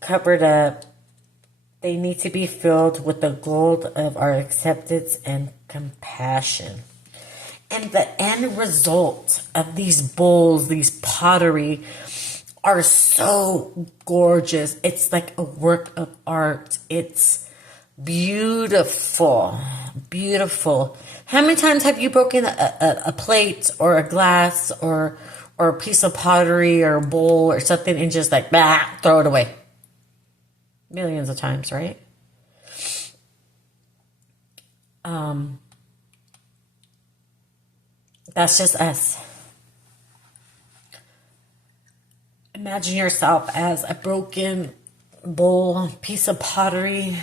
covered up. They need to be filled with the gold of our acceptance and compassion. And the end result of these bowls, these pottery, are so gorgeous. It's like a work of art. It's beautiful, beautiful. How many times have you broken a plate or a glass or a piece of pottery or a bowl or something and just like, bah, throw it away? Millions of times, right? That's just us. Imagine yourself as a broken bowl, piece of pottery,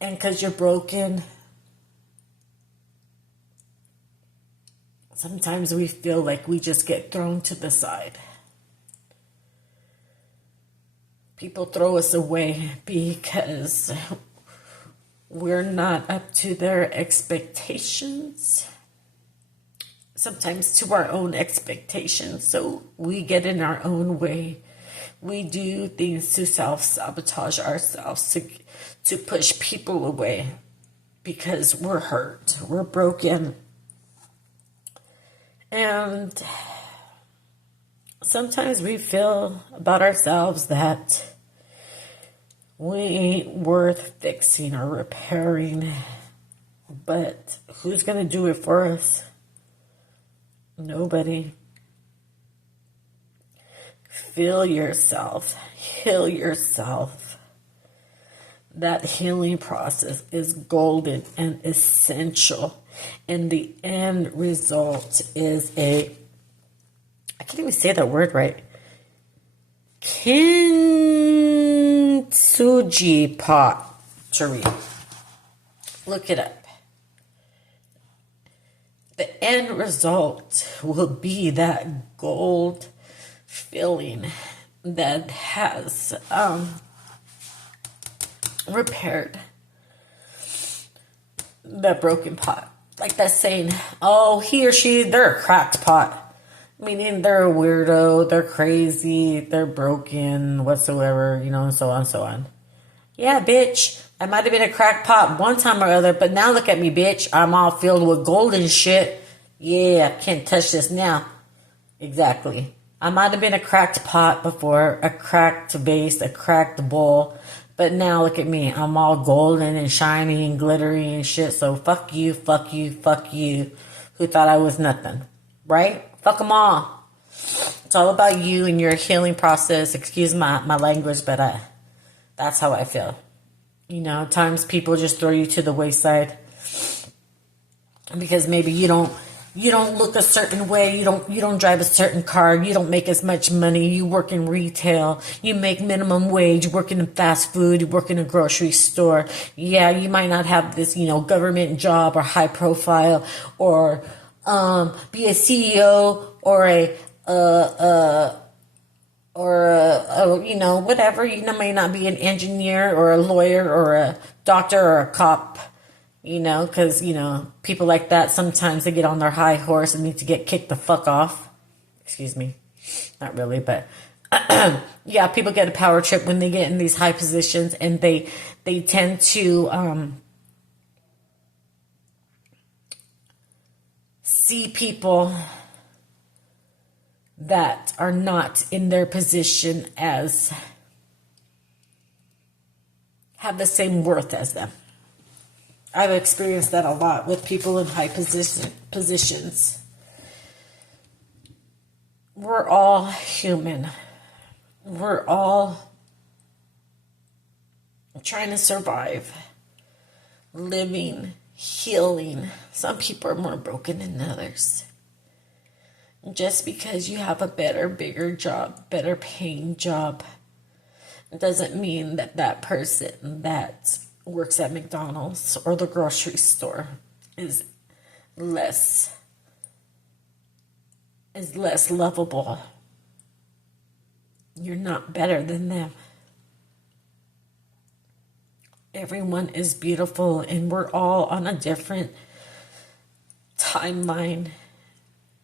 and because you're broken, sometimes we feel like we just get thrown to the side. People throw us away because we're not up to their expectations. Sometimes to our own expectations. So we get in our own way. We do things to self-sabotage ourselves, to push people away because we're hurt, we're broken. And sometimes we feel about ourselves that we ain't worth fixing or repairing. But who's going to do it for us? Nobody. Feel yourself. Heal yourself. That healing process is golden and essential. And the end result is I can't even say that word right. Kintsugi pottery. Look it up. The end result will be that gold filling that has repaired the broken pot. Like that saying, oh, he or she, they're a cracked pot. Meaning they're a weirdo, they're crazy, they're broken, whatsoever, and so on and so on. Yeah, bitch. I might have been a cracked pot one time or other, but now look at me, bitch. I'm all filled with gold and shit. Yeah, I can't touch this now. Exactly. I might have been a cracked pot before, a cracked vase, a cracked bowl, but now look at me. I'm all golden and shiny and glittery and shit. So fuck you, fuck you, fuck you, who thought I was nothing. Right? Fuck them all. It's all about you and your healing process. Excuse my language, but that's how I feel. Times people just throw you to the wayside because maybe you don't look a certain way, you don't drive a certain car, you don't make as much money, you work in retail, you make minimum wage, you work in fast food, you work in a grocery store. Yeah, you might not have this, government job or high profile or be a CEO or whatever. You may not be an engineer or a lawyer or a doctor or a cop, because, people like that, sometimes they get on their high horse and need to get kicked the fuck off. Excuse me. Not really, but yeah, people get a power trip when they get in these high positions and they tend to see people that are not in their position as have the same worth as them. I've experienced that a lot with people in high positions. We're all human. We're all trying to survive, living, healing. Some people are more broken than others. Just because you have a better, bigger job, better paying job, doesn't mean that person that works at McDonald's or the grocery store is less is less lovable. You're not better than them. Everyone is beautiful, and we're all on a different timeline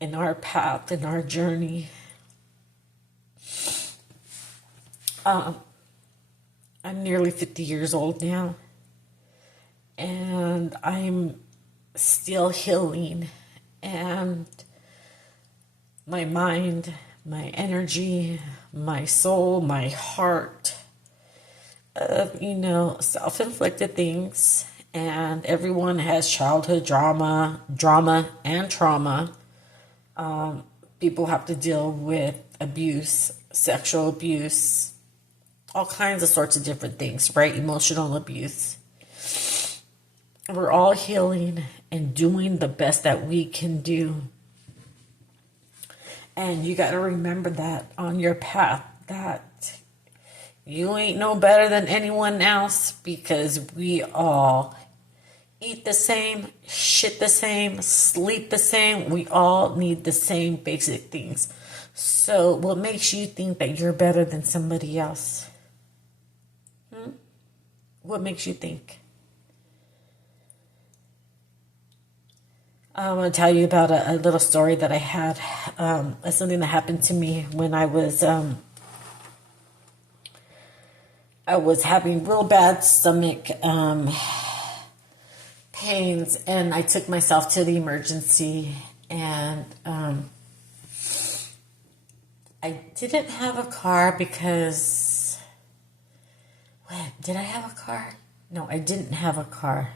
in our path, in our journey. I'm nearly 50 years old now, and I'm still healing, and my mind, my energy, my soul, my heart of, self-inflicted things. And everyone has childhood drama and trauma. People have to deal with abuse, sexual abuse, all kinds of sorts of different things, right? Emotional abuse. We're all healing and doing the best that we can do. And you got to remember that on your path, that you ain't no better than anyone else, because we all eat the same, shit the same, sleep the same. We all need the same basic things. So what makes you think that you're better than somebody else? What makes you think? I'm going to tell you about a little story that I had. Something that happened to me when I was having real bad stomach pains, and I took myself to the emergency, and I didn't have a car because... What? Did I have a car? No, I didn't have a car.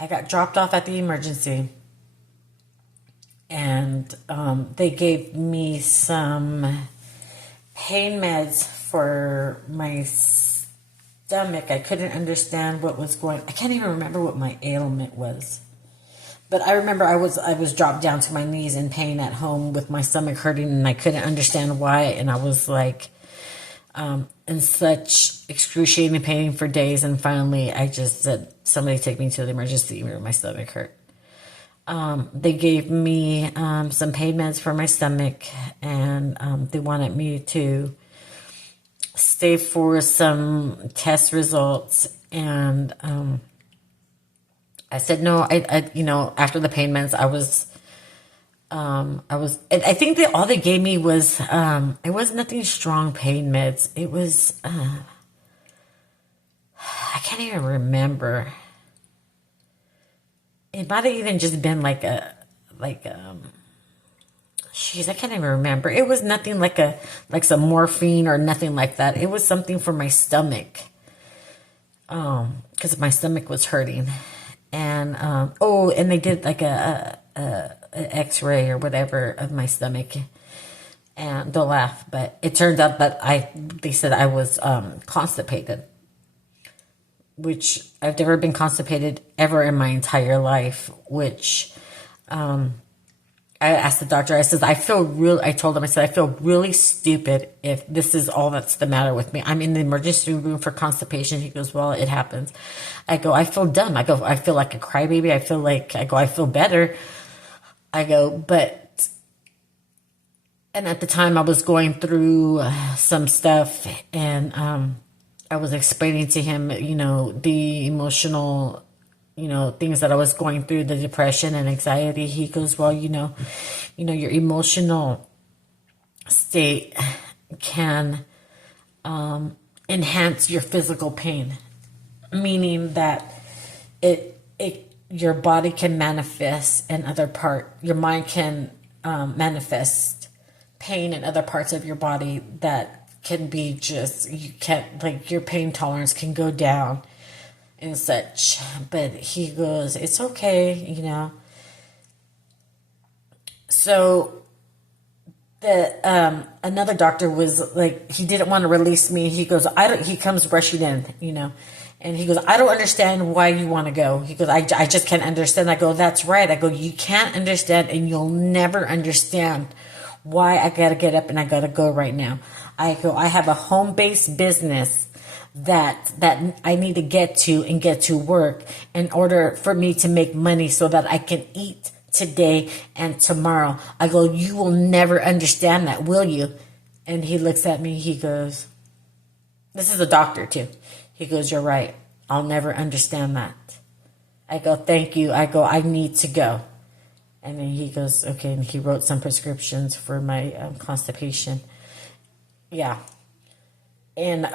I got dropped off at the emergency, and they gave me some pain meds for my stomach. I couldn't understand what was going. I can't even remember what my ailment was, but I remember I was dropped down to my knees in pain at home with my stomach hurting, and I couldn't understand why. And I was like, in such excruciating pain for days. And finally, I just said, somebody take me to the emergency room. My stomach hurt. They gave me some pain meds for my stomach, and they wanted me to stay for some test results. And I said no. I after the pain meds, I think that all they gave me was, it was nothing strong pain meds. It was, I can't even remember. It might have even just been jeez, I can't even remember. It was nothing like some morphine or nothing like that. It was something for my stomach. Cause my stomach was hurting. And, and they did like an x-ray or whatever of my stomach, and they'll laugh, but it turned out that they said I was constipated, which I've never been constipated ever in my entire life, which I asked the doctor, I said, I told him, I said, I feel really stupid if this is all that's the matter with me. I'm in the emergency room for constipation. He goes, well, it happens. I go, I feel dumb. I go, I feel like a crybaby. I feel better. I go, and at the time I was going through some stuff, and I was explaining to him, the emotional, things that I was going through, the depression and anxiety. He goes, well, your emotional state can enhance your physical pain, meaning that your body can manifest your mind can manifest pain in other parts of your body that can be your pain tolerance can go down and such. But he goes, it's okay, So another doctor was like, he didn't want to release me. He goes, he comes rushing in, and he goes, I don't understand why you want to go. He goes, I just can't understand. I go, that's right. I go, you can't understand, and you'll never understand why I got to get up and I got to go right now. I go, I have a home-based business that I need to get to work in order for me to make money so that I can eat today and tomorrow. I go, you will never understand that, will you? And he looks at me, he goes, this is a doctor too. He goes, you're right. I'll never understand that. I go, thank you. I go, I need to go. And then he goes, okay. And he wrote some prescriptions for my constipation. Yeah. And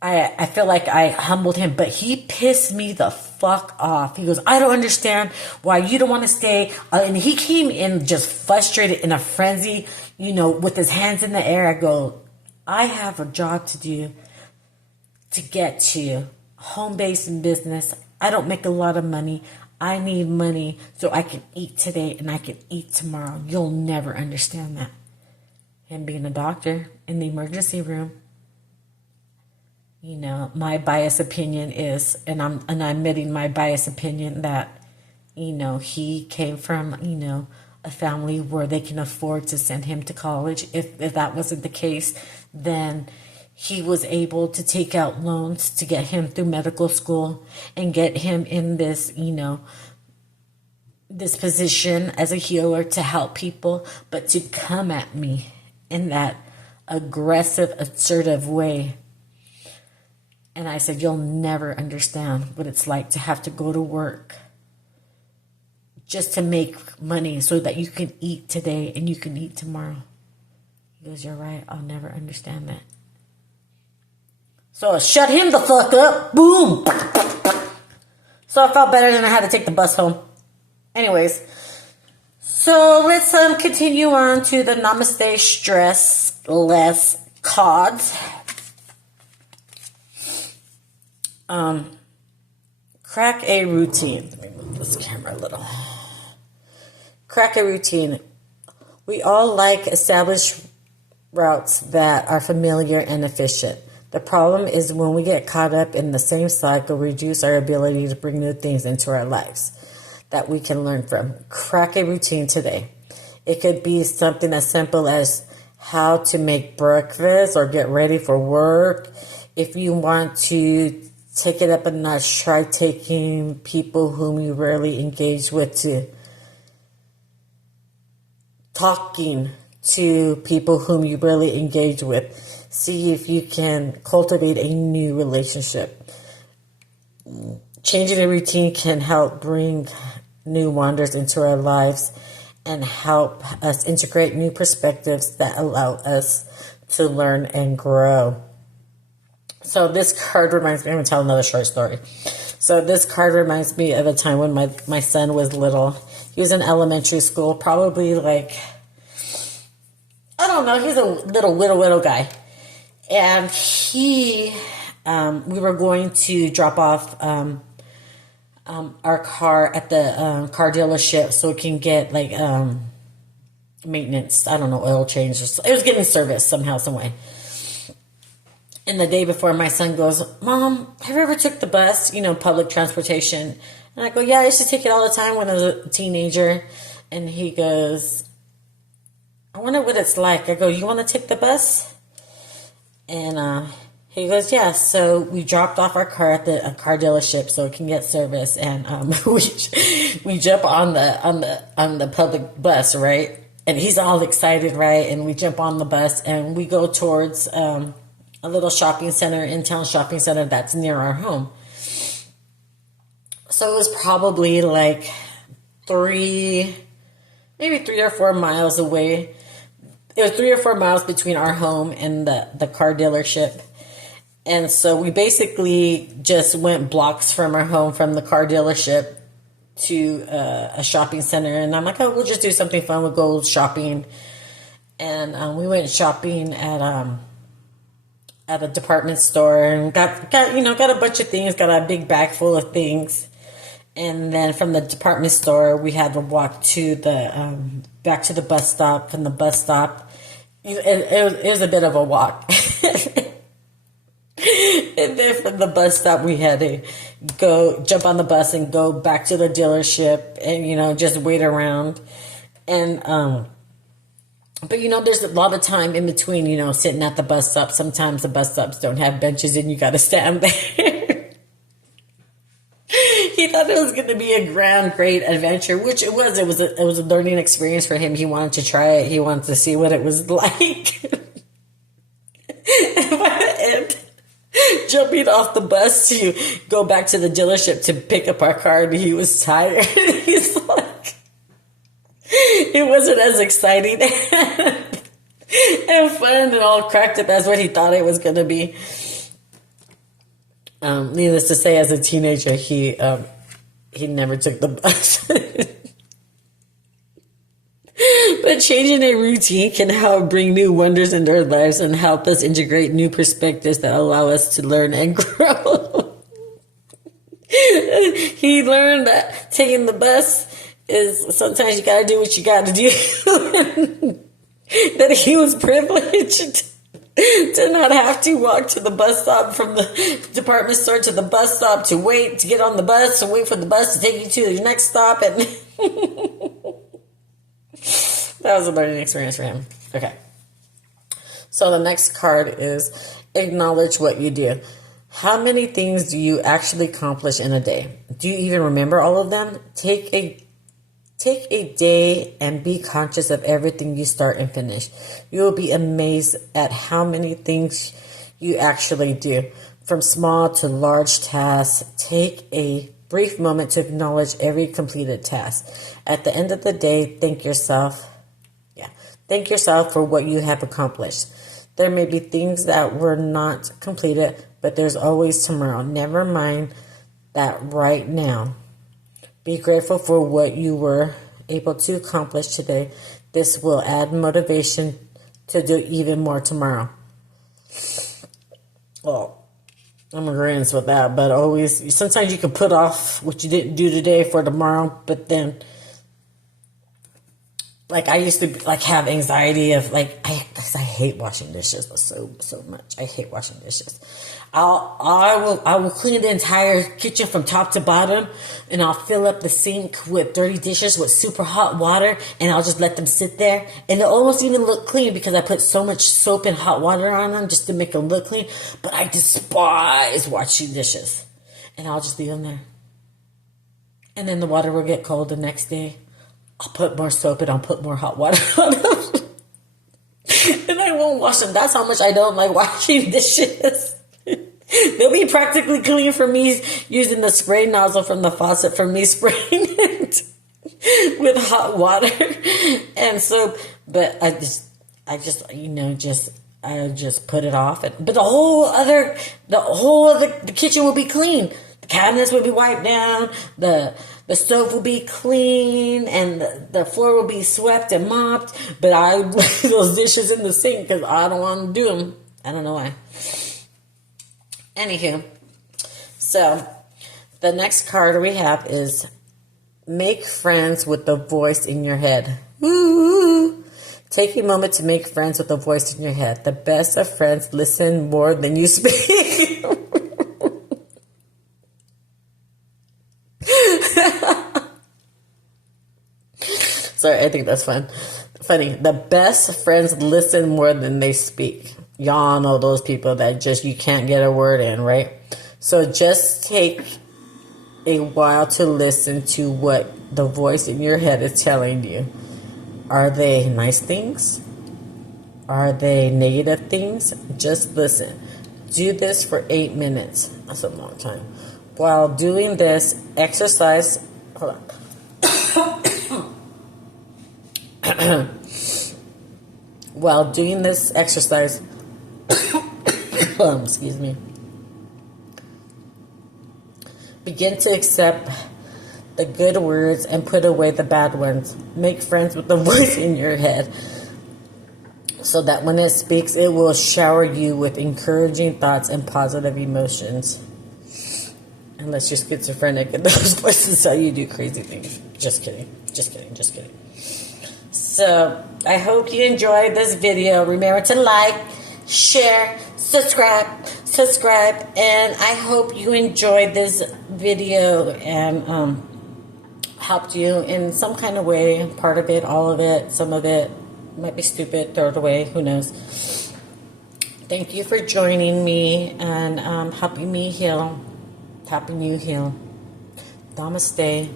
I feel like I humbled him, but he pissed me the fuck off. He goes, I don't understand why you don't want to stay. And he came in just frustrated in a frenzy, with his hands in the air. I go, I have a job to do to get to home-based business. I don't make a lot of money. I need money so I can eat today and I can eat tomorrow. You'll never understand that. Him being a doctor in the emergency room. My biased opinion is, and I'm admitting my biased opinion that, he came from, a family where they can afford to send him to college. If that wasn't the case, then he was able to take out loans to get him through medical school and get him in this, this position as a healer to help people. But to come at me in that aggressive, assertive way. And I said, you'll never understand what it's like to have to go to work just to make money so that you can eat today and you can eat tomorrow. He goes, you're right. I'll never understand that. So I shut him the fuck up. Boom. So I felt better than I had to take the bus home. Anyways, so let's continue on to the Namaste Stress Less cards. Crack a routine. Let me move this camera a little. Crack a routine. We all like established routes that are familiar and efficient. The problem is when we get caught up in the same cycle, reduce our ability to bring new things into our lives that we can learn from. Crack a routine today. It could be something as simple as how to make breakfast or get ready for work. If you want to take it up a notch, try taking people whom you rarely engage with to talking to people whom you rarely engage with. See if you can cultivate a new relationship. Changing a routine can help bring new wonders into our lives and help us integrate new perspectives that allow us to learn and grow. So this card reminds me, I'm going to tell another short story. So this card reminds me of a time when my son was little. He was in elementary school, probably like, I don't know, he's a little guy. And we were going to drop off our car at the car dealership so it can get like maintenance, I don't know, oil change. It was getting serviced somehow, some way. And the day before, my son goes, Mom, have you ever took the bus, public transportation? And I go, yeah, I used to take it all the time when I was a teenager. And he goes, I wonder what it's like. I go, you want to take the bus? And he goes, yeah. So we dropped off our car at the car dealership so it can get service. And we jump on the public bus, right? And he's all excited, right? And we jump on the bus and we go towards a little shopping center, in-town shopping center that's near our home. So it was probably like 3 or 4 miles away. It was 3 or 4 miles between our home and the car dealership. And so we basically just went blocks from our home, from the car dealership to a shopping center. And I'm like, oh, we'll just do something fun. We'll go shopping. And we went shopping at a department store and got a bunch of things, got a big bag full of things. And then from the department store, we had to walk to back to the bus stop. From the bus stop, it was a bit of a walk. And then from the bus stop, we had to go jump on the bus and go back to the dealership and, just wait around. And, but, there's a lot of time in between, sitting at the bus stop. Sometimes the bus stops don't have benches and you got to stand there. He thought it was going to be a grand, great adventure, which it was. It was a learning experience for him. He wanted to try it. He wanted to see what it was like. And jumping off the bus to go back to the dealership to pick up our car, and he was tired. He's like, it wasn't as exciting and fun and all cracked up as what he thought it was going to be. Needless to say, as a teenager, he never took the bus. But changing a routine can help bring new wonders into our lives and help us integrate new perspectives that allow us to learn and grow. He learned that taking the bus is sometimes you got to do what you got to do. That he was privileged to not have to walk to the bus stop from the department store to the bus stop to wait to get on the bus and wait for the bus to take you to your next stop. And that was a learning experience for him. Okay. So the next card is acknowledge what you do. How many things do you actually accomplish in a day? Do you even remember all of them? Take a day and be conscious of everything you start and finish. You will be amazed at how many things you actually do. From small to large tasks, take a brief moment to acknowledge every completed task. At the end of the day, thank yourself for what you have accomplished. There may be things that were not completed, but there's always tomorrow. Never mind that right now. Be grateful for what you were able to accomplish today. This will add motivation to do even more tomorrow. Well, I'm agreeing with that, but sometimes you can put off what you didn't do today for tomorrow, but then I used to have anxiety of because I hate washing dishes so much. I hate washing dishes. I will clean the entire kitchen from top to bottom, and I'll fill up the sink with dirty dishes with super hot water, and I'll just let them sit there, and they'll almost even look clean because I put so much soap and hot water on them just to make them look clean. But I despise washing dishes, and I'll just leave them there, and then the water will get cold the next day. I'll put more soap and I'll put more hot water on them. And I won't wash them. That's how much I don't like washing dishes. They'll be practically clean for me using the spray nozzle from the faucet for me spraying it with hot water and soap. But I just put it off. But the kitchen will be clean. The cabinets will be wiped down. The stove will be clean, and the floor will be swept and mopped. But I leave those dishes in the sink because I don't want to do them. I don't know why. Anywho, so the next card we have is make friends with the voice in your head. Woo! Take a moment to make friends with the voice in your head. The best of friends listen more than you speak. Sorry, I think that's funny. The best friends listen more than they speak. Y'all know those people that you can't get a word in, right? So just take a while to listen to what the voice in your head is telling you. Are they nice things? Are they negative things? Just listen. Do this for 8 minutes. That's a long time. While doing this exercise, hold on. While doing this exercise, excuse me, begin to accept the good words and put away the bad ones. Make friends with the voice in your head so that when it speaks, it will shower you with encouraging thoughts and positive emotions. Unless you're schizophrenic and those voices tell you do crazy things. Just kidding. So I hope you enjoyed this video. Remember to like, share, subscribe, and I hope you enjoyed this video and helped you in some kind of way. Part of it, all of it, some of it might be stupid, throw it away, who knows. Thank you for joining me and helping you heal. Namaste.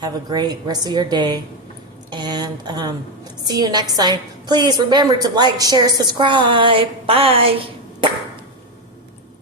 Have a great rest of your day. And see you next time. Please remember to like, share, subscribe. Bye.